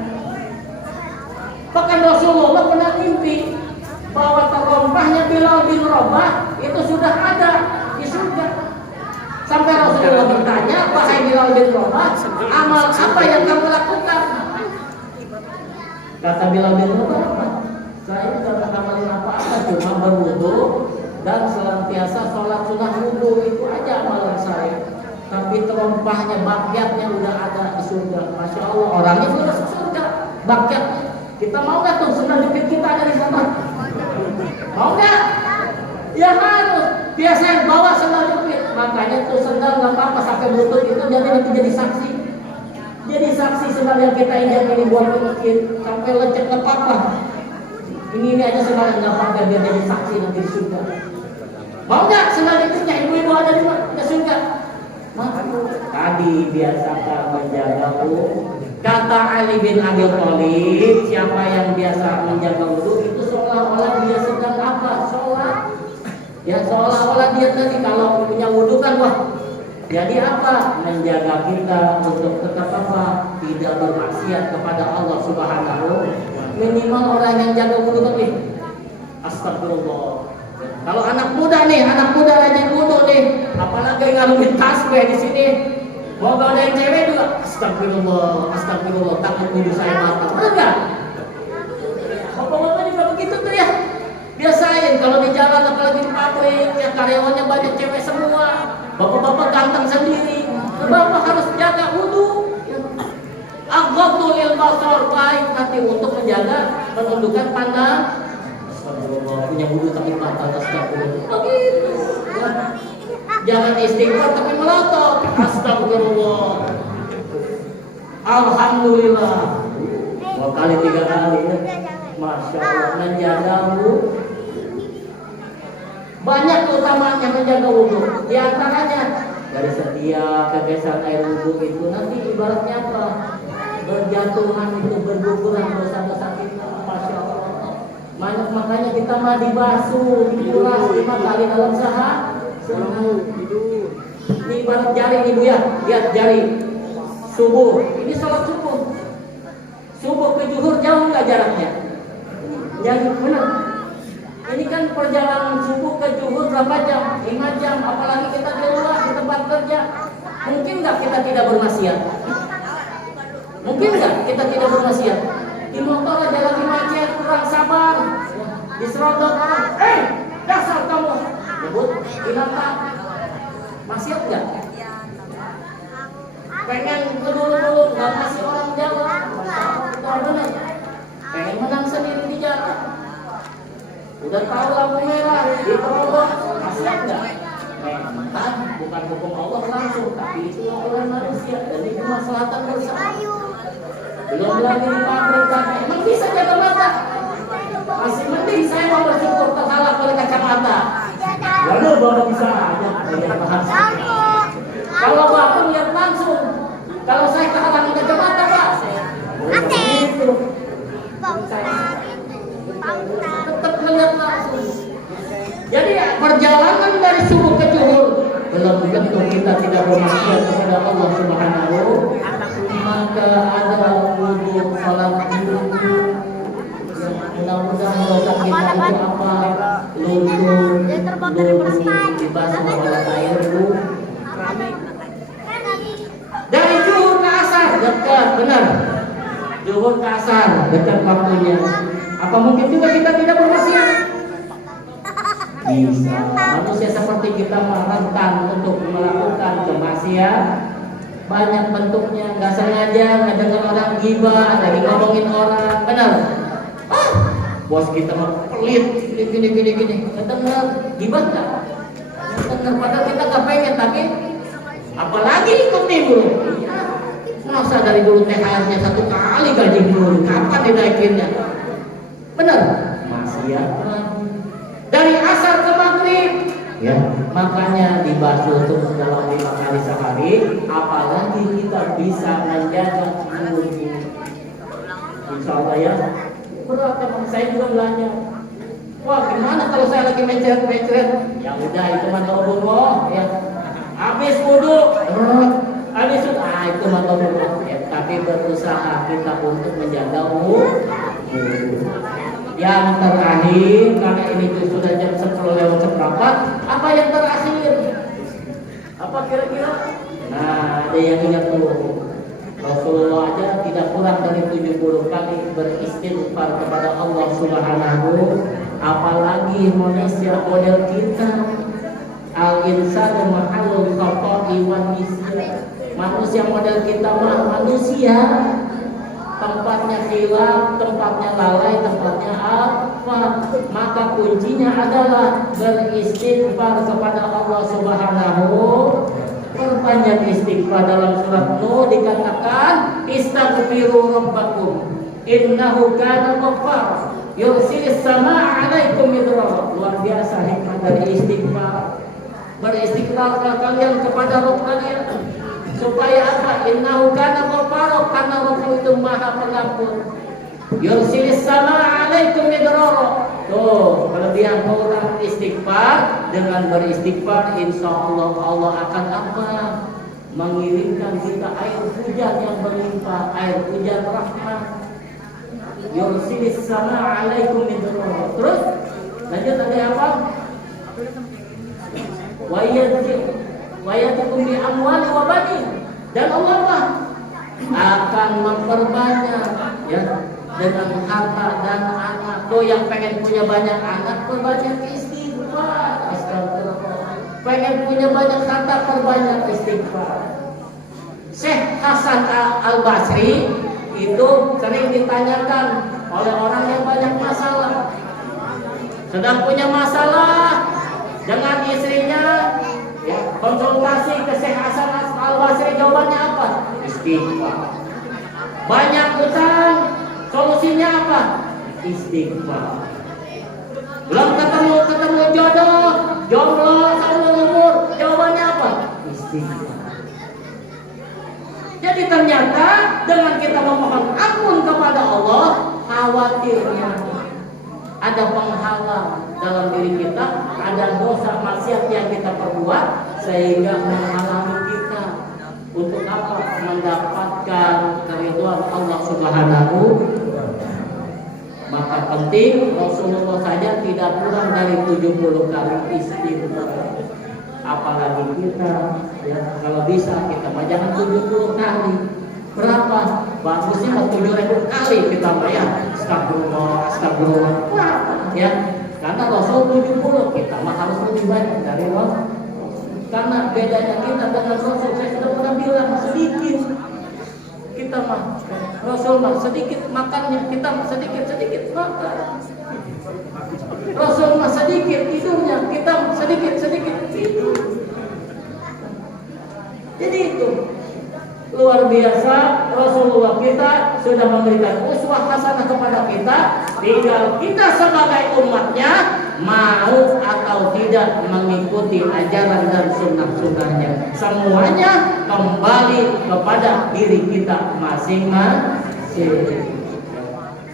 Bahkan Rasulullah pernah mimpi bahwa terompahnya Bilal bin Rabah itu sudah ada di surga. Sampai Rasulullah bertanya, wahai Bilal bin Rabah, amal apa yang kamu lakukan? Kata Bilal bin Rabah, saya tidak amalin apa-apa, cuma berwudu dan senantiasa sholat sunnah wudu, itu aja amalan saya. Tapi terompahnya, bakyatnya udah ada di surga. Masya Allah, orangnya sudah masuk surga. Bakyatnya, kita mau nggak tuh sendal jepit kita ada di sana? Mau nggak? Ya harus. Biasanya bawa sendal jepit. Makanya tuh sendal nggak apa-apa sampai lutut itu jadi saksi. Jadi saksi sendal yang kita injak ini buat masjid sampai lecet nggak apa-apa. Ini aja sendal yang nggak pakai biar jadi saksi nanti di surga. Mau nggak sendal jepitnya ibu-ibu ada di surga? Tadi biasakan menjaga wudu. Kata Ali bin Abi Thalib, siapa yang biasa menjaga wudu itu seolah-olah dia sedang apa? Sholat. Ya seolah-olah dia tadi kalau punya wudu kan wah. Jadi apa? Menjaga kita untuk tetap apa? Tidak bermaksiat kepada Allah Subhanahu. Minimal orang yang jaga wudu kan astagfirullah. Kalau anak muda rajin wudu nih, apalagi ngalungin tasbih di sini, mau godain cewek juga, astagfirullah, takut wudu saya batal. Enggak. Bapak-bapak juga begitu tuh ya. Biasain kalau di jalan apalagi di pabrik, ya karyawannya banyak cewek semua. Bapak-bapak ganteng sendiri. Bapak harus jaga wudu. Aghdul basar, baik nanti untuk menjaga menundukkan pandang. Astagfirullah, punya wudu tapi batal, astagfirullah. Begitu. Jangan istighfar tapi melotot. Astagfirullah. Alhamdulillah. 2 kali 3 kali. Masya Allah, menjaga wudu. Banyak keutamaannya menjaga wudu. Di antaranya dari setiap tetesan air wudu itu nanti ibaratnya apa? Berjatuhan itu berguguran dosa-dosa kita. Masya Allah. Makanya kita mandi basuh, dikuras 5 kali dalam sehari. Ini ibarat jari nih Bu ya, lihat jari. Subuh, ini sholat subuh. Subuh ke zuhur jauh nggak jaraknya? Jauh, benar. Ini kan perjalanan subuh ke zuhur berapa jam? 5 jam. Apalagi kita di luar di tempat kerja. Mungkin nggak kita tidak bermaksiat? Mungkin nggak kita tidak bermaksiat? Di motor aja lagi macet, kurang sabar, diserudot orang. Dasar kamu! Nyebut, hilang tak? Maksiat nggak? Pengen dulu nggak kasih orang jawab. Benar. Pengen menang sendiri di jalan. Udah tahu lampu merah, diterobos, maksiat nggak? Menang, bukan hukum Allah langsung, tapi itu aturan manusia dan itu maslahatan bersama. Belum lagi di pabrik kan, emang bisa jaga mata? Masih mending saya mau bersyukur terhalang oleh kacamata. Lalu bapak bisa aja lihat bahasa. Kalau bapak lihat langsung, kalau saya kehalangan kacamata Pak, itu tetap melihat langsung. Jadi perjalanan dari subuh ke zuhur belum tentu kita tidak bermaksiat kepada Allah Subhanahu. Maka ada wudhu salat zuhur. Mudah-mudahan dosa kita itu apa? Luntur dibasuh oleh air Bu. Dari zuhur ke asar dekat, benar. Zuhur ke asar dekat waktunya. Apa mungkin juga kita tidak bermaksiat? Bisa. Manusia seperti kita rentan untuk melakukan kemaksiat. Banyak bentuknya, nggak sengaja ngedengar orang gibah, lagi ngomongin orang, benar? Bos kita mah pelit, gini, ngedengar gibah nggak? Ngedengar padahal kita nggak pengen, tapi apalagi ikut timbul. Masa dari dulu THR-nya 1 kali gaji dulu, kapan dinaikinnya? Benar? Maksiat. Dari asar ke maghrib, ya makanya dibasuh terus dalam 5 kali sehari. Apalagi kita bisa menjaga wudhu. Insya Allah ya. Berat emang saya juga belanja. Wah gimana kalau saya lagi mencret? Ya udah itu mah tobo ya. Habis wudhu, habis itu mah tobo ya. Tapi berusaha kita untuk menjaga wudhu. Yang terakhir, karena ini sudah jam 10 lewat seperempat, apa yang terakhir? Apa kira-kira? Nah, ada yang ingat tuh. Rasulullah aja tidak kurang dari 70 kali beristighfar kepada Allah Subhanahu. Apalagi manusia model kita. Al-insanu mahallul khata'i wan nisyan. Manusia model kita mah manusia. Tempatnya hilaf, tempatnya lalai, tempatnya apa? Maka kuncinya adalah beristighfar kepada Allah Subhanahu. Perbanyak istighfar. Dalam surat Nuh dikatakan istaghfiru rabbakum innahu kana ghaffar yursilis samaa'a 'alaikum midrara. Luar biasa hikmah dari istighfar. Beristighfar kalian kepada Rabb kalian supaya apa? Innahu kana ghaffar, karena Rabb itu Maha Pengampun. Yursilis samaa'a 'alaikum midrara. Tuh, kelebihan orang istighfar. Dengan beristighfar insya Allah Allah akan apa? Mengirimkan kita air hujan yang berlimpah, air hujan rahmat. Yursilis samaa'a 'alaikum midrara. Terus lanjut ada apa? Wa yatikum bi amwali wa banin. Dan Allah akan memperbanyak ya dengan harta dan anak. Tuh yang pengen punya banyak anak, perbanyak istighfar. Astagfirullah. Pengen punya banyak harta, perbanyak istighfar. Syekh Hasan Al-Basri itu sering ditanyakan oleh orang yang banyak masalah. Sedang punya masalah dengan istrinya, ya, konsultasi ke Syekh Hasan Al-Basri, jawabannya apa? Istighfar. Banyak utang, solusinya apa? Istighfar. Belum ketemu jodoh, jomblo sampai umur, jawabannya apa? Istighfar. Jadi ternyata dengan kita memohon ampun kepada Allah, khawatirnya ada penghalang dalam diri kita, ada dosa maksiat yang kita perbuat sehingga menghalangi kita untuk apa? Mendapatkan keridhaan Allah Subhanahu. Maka penting Rasulullah saja tidak kurang dari 70 kali istighfar. Apalagi kita, ya kalau bisa kita mah jangan 70 kali. Berapa? Bagusnya 7.000 kali kita bayar. Astagfirullah, astagfirullah. Ya, karena Rasul 70, kita mah harus lebih banyak dari Rasul. Karena bedanya kita dengan Rasul, saya sudah pernah bilang sedikit. Kita mah Rasul mah sedikit makannya, kita mah sedikit makan. Rasul mah sedikit tidurnya, kita mah sedikit tidur. Jadi itu luar biasa. Rasulullah kita sudah memberikan uswah hasanah kepada kita. Tinggal kita sebagai umatnya mau atau tidak mengikuti ajaran dan sunnah-sunnahnya. Semuanya kembali kepada diri kita masing-masing.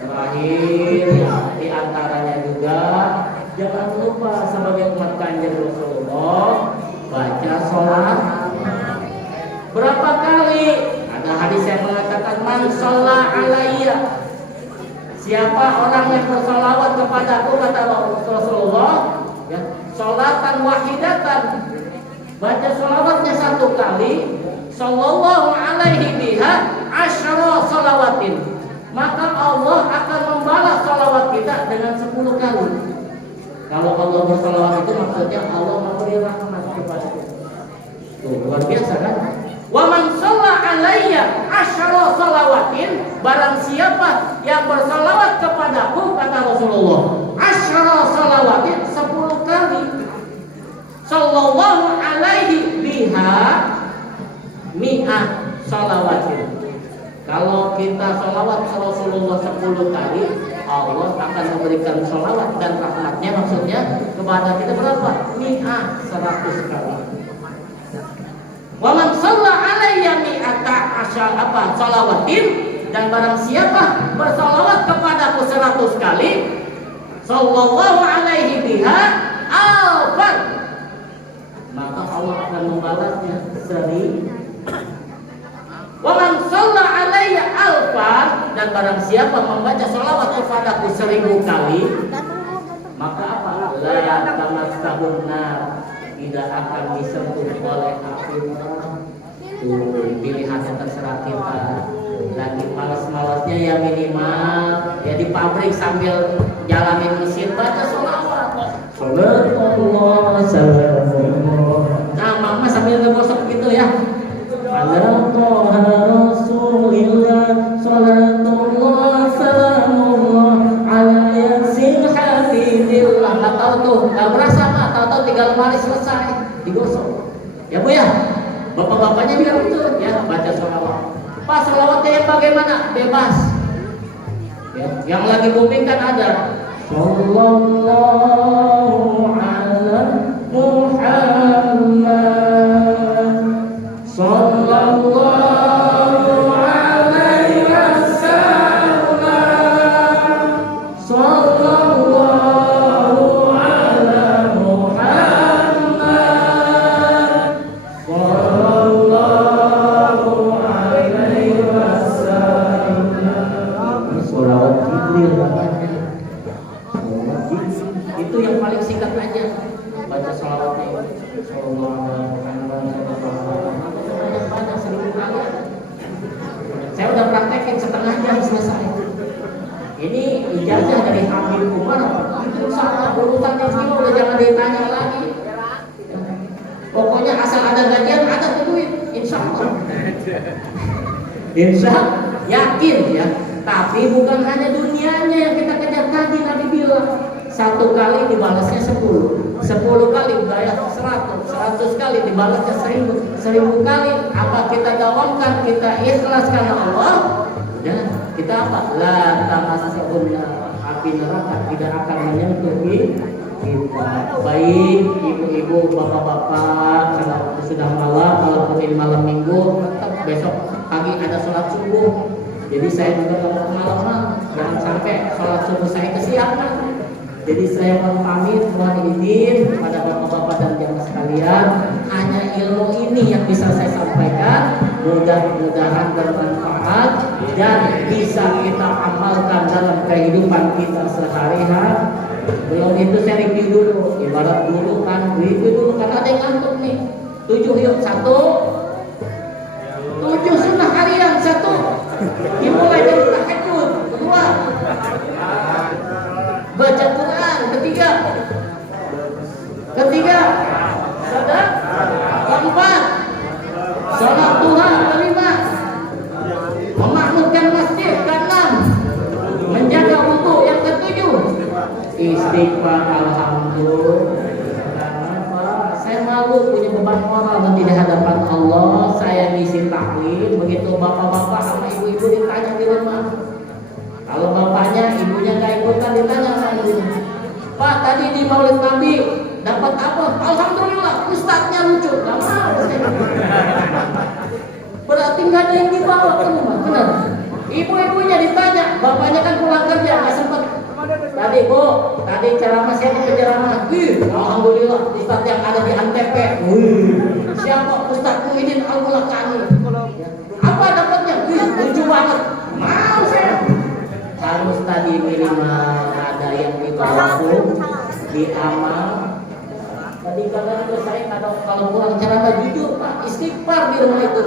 Terakhir di antaranya juga jangan lupa sebagai umat Kanjeng Rasulullah baca sholat. Berapa kali? Ada hadis yang mengatakan man shalla alayya. Siapa orang yang bersolawat kepadaku, kata Rasulullah, ya, sholatan wahidatan, baca sholawatnya 1 kali, sallallahu alaihi biha asyara sholawatin, maka Allah akan membalas sholawat kita dengan 10 kali. Kalau Allah bersolawat itu maksudnya Allah memberi rahmat kepada kita. Tuh, luar biasa kan? Wa man shalla alayya asyara shalawatin, barang siapa yang bersalawat kepadaku, kata Rasulullah, asyara shalawatin 10 kali, sallallahu alaihi biha mi'ah shalawatin. Kalau kita salawat Rasulullah 10 kali, Allah akan memberikan salawat dan rahmatnya, maksudnya kepada kita berapa? Mi'ah, 100 kali. Wa man shalla alayya mi'ata shalawatin, dan barang siapa bersalawat kepadaku 100 kali, sallallahu alaihi biha alfan, maka Allah akan membalasnya 1000. Wa man shalla alayya alfan, dan barang siapa membaca salawat kepadaku 1000 kali, maka apa? La tamassahun nar, tidak akan disentuh oleh api neraka. Pilihannya terserah kita. Lagi malas-malasnya ya minimal ya di pabrik sambil jalanin mesin baca sholawat. Sallallahu alaihi. Nah, mama sambil ngegosok gitu ya. Ala Toha Rasulillah salatullah salamullah ala yasin hafidillah. Nggak tahu tuh, nggak berasa mah, tahu-tahu 3 lemari selesai digosok. Ya Bu ya, bapak-bapaknya bilang betul ya, baca sholawat. Pas sholawatnya yang bagaimana? Bebas ya, yang lagi booming kan ada sallallahu ala Muhammad sallallahu alaihi wasallam sallallahu ala Muhammad sallallahu alaihi wasallam. Sholawat Jibril namanya. Itu yang paling singkat aja, baca sholawatnya sallallahu alaihi wasallam. Banyak 1000 kali. Saya udah praktekin setengah jam selesai. Ini ijazah dari Habib Umar. Itu salah urusannya semua, udah jangan ditanya lagi. Pokoknya asal ada gajian, ada duit, insya Allah. Insya yakin ya. Tapi bukan hanya dunianya yang kita kejar. Tadi Nabi bilang 1 kali dibalasnya 10, 10 kali dibayar 100, 100 kali dibalasnya 1000, 1000 kali. Apa kita dawamkan, kita ikhlas karena Allah, dan kita apa? La tamassahunna, api neraka tidak akan menyentuh kita. Baik ibu-ibu, bapak-bapak, karena sudah malam, walaupun ini malam minggu, tetap besok pagi ada sholat subuh. Jadi saya juga kalau kemalaman, jangan sampai sholat subuh saya kesiangan. Jadi saya mohon pamit, mohon izin kepada bapak-bapak dan jamaah sekalian. Hanya ilmu ini yang bisa saya sampaikan. Mudah-mudahan bermanfaat dan bisa kita amalkan dalam kehidupan kita sehari-hari. Belum itu saya review dulu. Ibarat dulu kan, review dulu karena ada yang ngantuk nih. 7 yuk, 1. 7 sunnah harian, 1. Dimulai dari tahajud. 2. Baca Quran. Ketiga, salat. Keempat, sholat duha. Kelima, memakmurkan masjid. Keenam, menjaga wudu. Yang ketujuh, istighfar. Alhamdulillah. Saya malu punya beban moral nanti di hadapan Allah. Saya ngisi taklim, begitu bapak-bapak sama ibu-ibu ditanya di rumah. Kalau bapaknya, ibunya nggak ikutan, ditanya sama ibunya, Pak, tadi di Maulid Nabi dapat apa? Alhamdulillah, ustadznya lucu. Gak mau saya. Berarti nggak ada yang dibawa ke rumah, benar? Ibu-ibunya ditanya, bapaknya kan pulang kerja, nggak sempet. Tadi Bu, tadi ceramah siapa penceramah? Alhamdulillah, ustadz yang ada di Antep. Siapa? Ustadz Muhyiddin Al-Mulakani. Apa dapatnya? Lucu banget. Mau saya. Harus tadi minimal ada yang dibawa di amal. Tadi kadang saya kalau kurang ceramah jujur Pak, istighfar di rumah itu.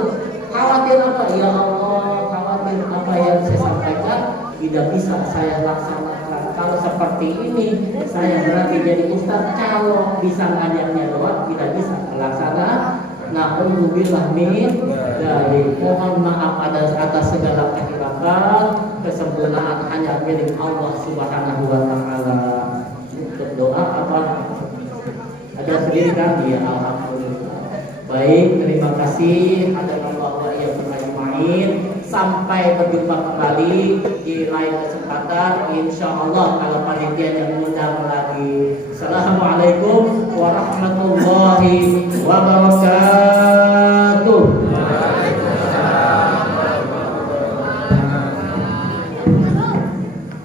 Khawatir apa? Ya Allah, khawatir apa yang saya sampaikan tidak bisa saya laksanakan. Kalau seperti ini saya berarti jadi ustaz, kalau bisa ngajarnya doang tidak bisa melaksanakan. Na'udzubillah min dari mohon maaf atas segala kehilapan, kesempurnaan hanya milik Allah Subhanahu wa taala. Untuk doa apa? Ada sendiri kan? Ya alhamdulillah. Baik, terima kasih. Hadanallahu wa iyyakum ajmain. Sampai berjumpa kembali di lain kesempatan, insyaallah kalau panitia yang mengundang lagi. Assalamualaikum warahmatullahi wabarakatuh.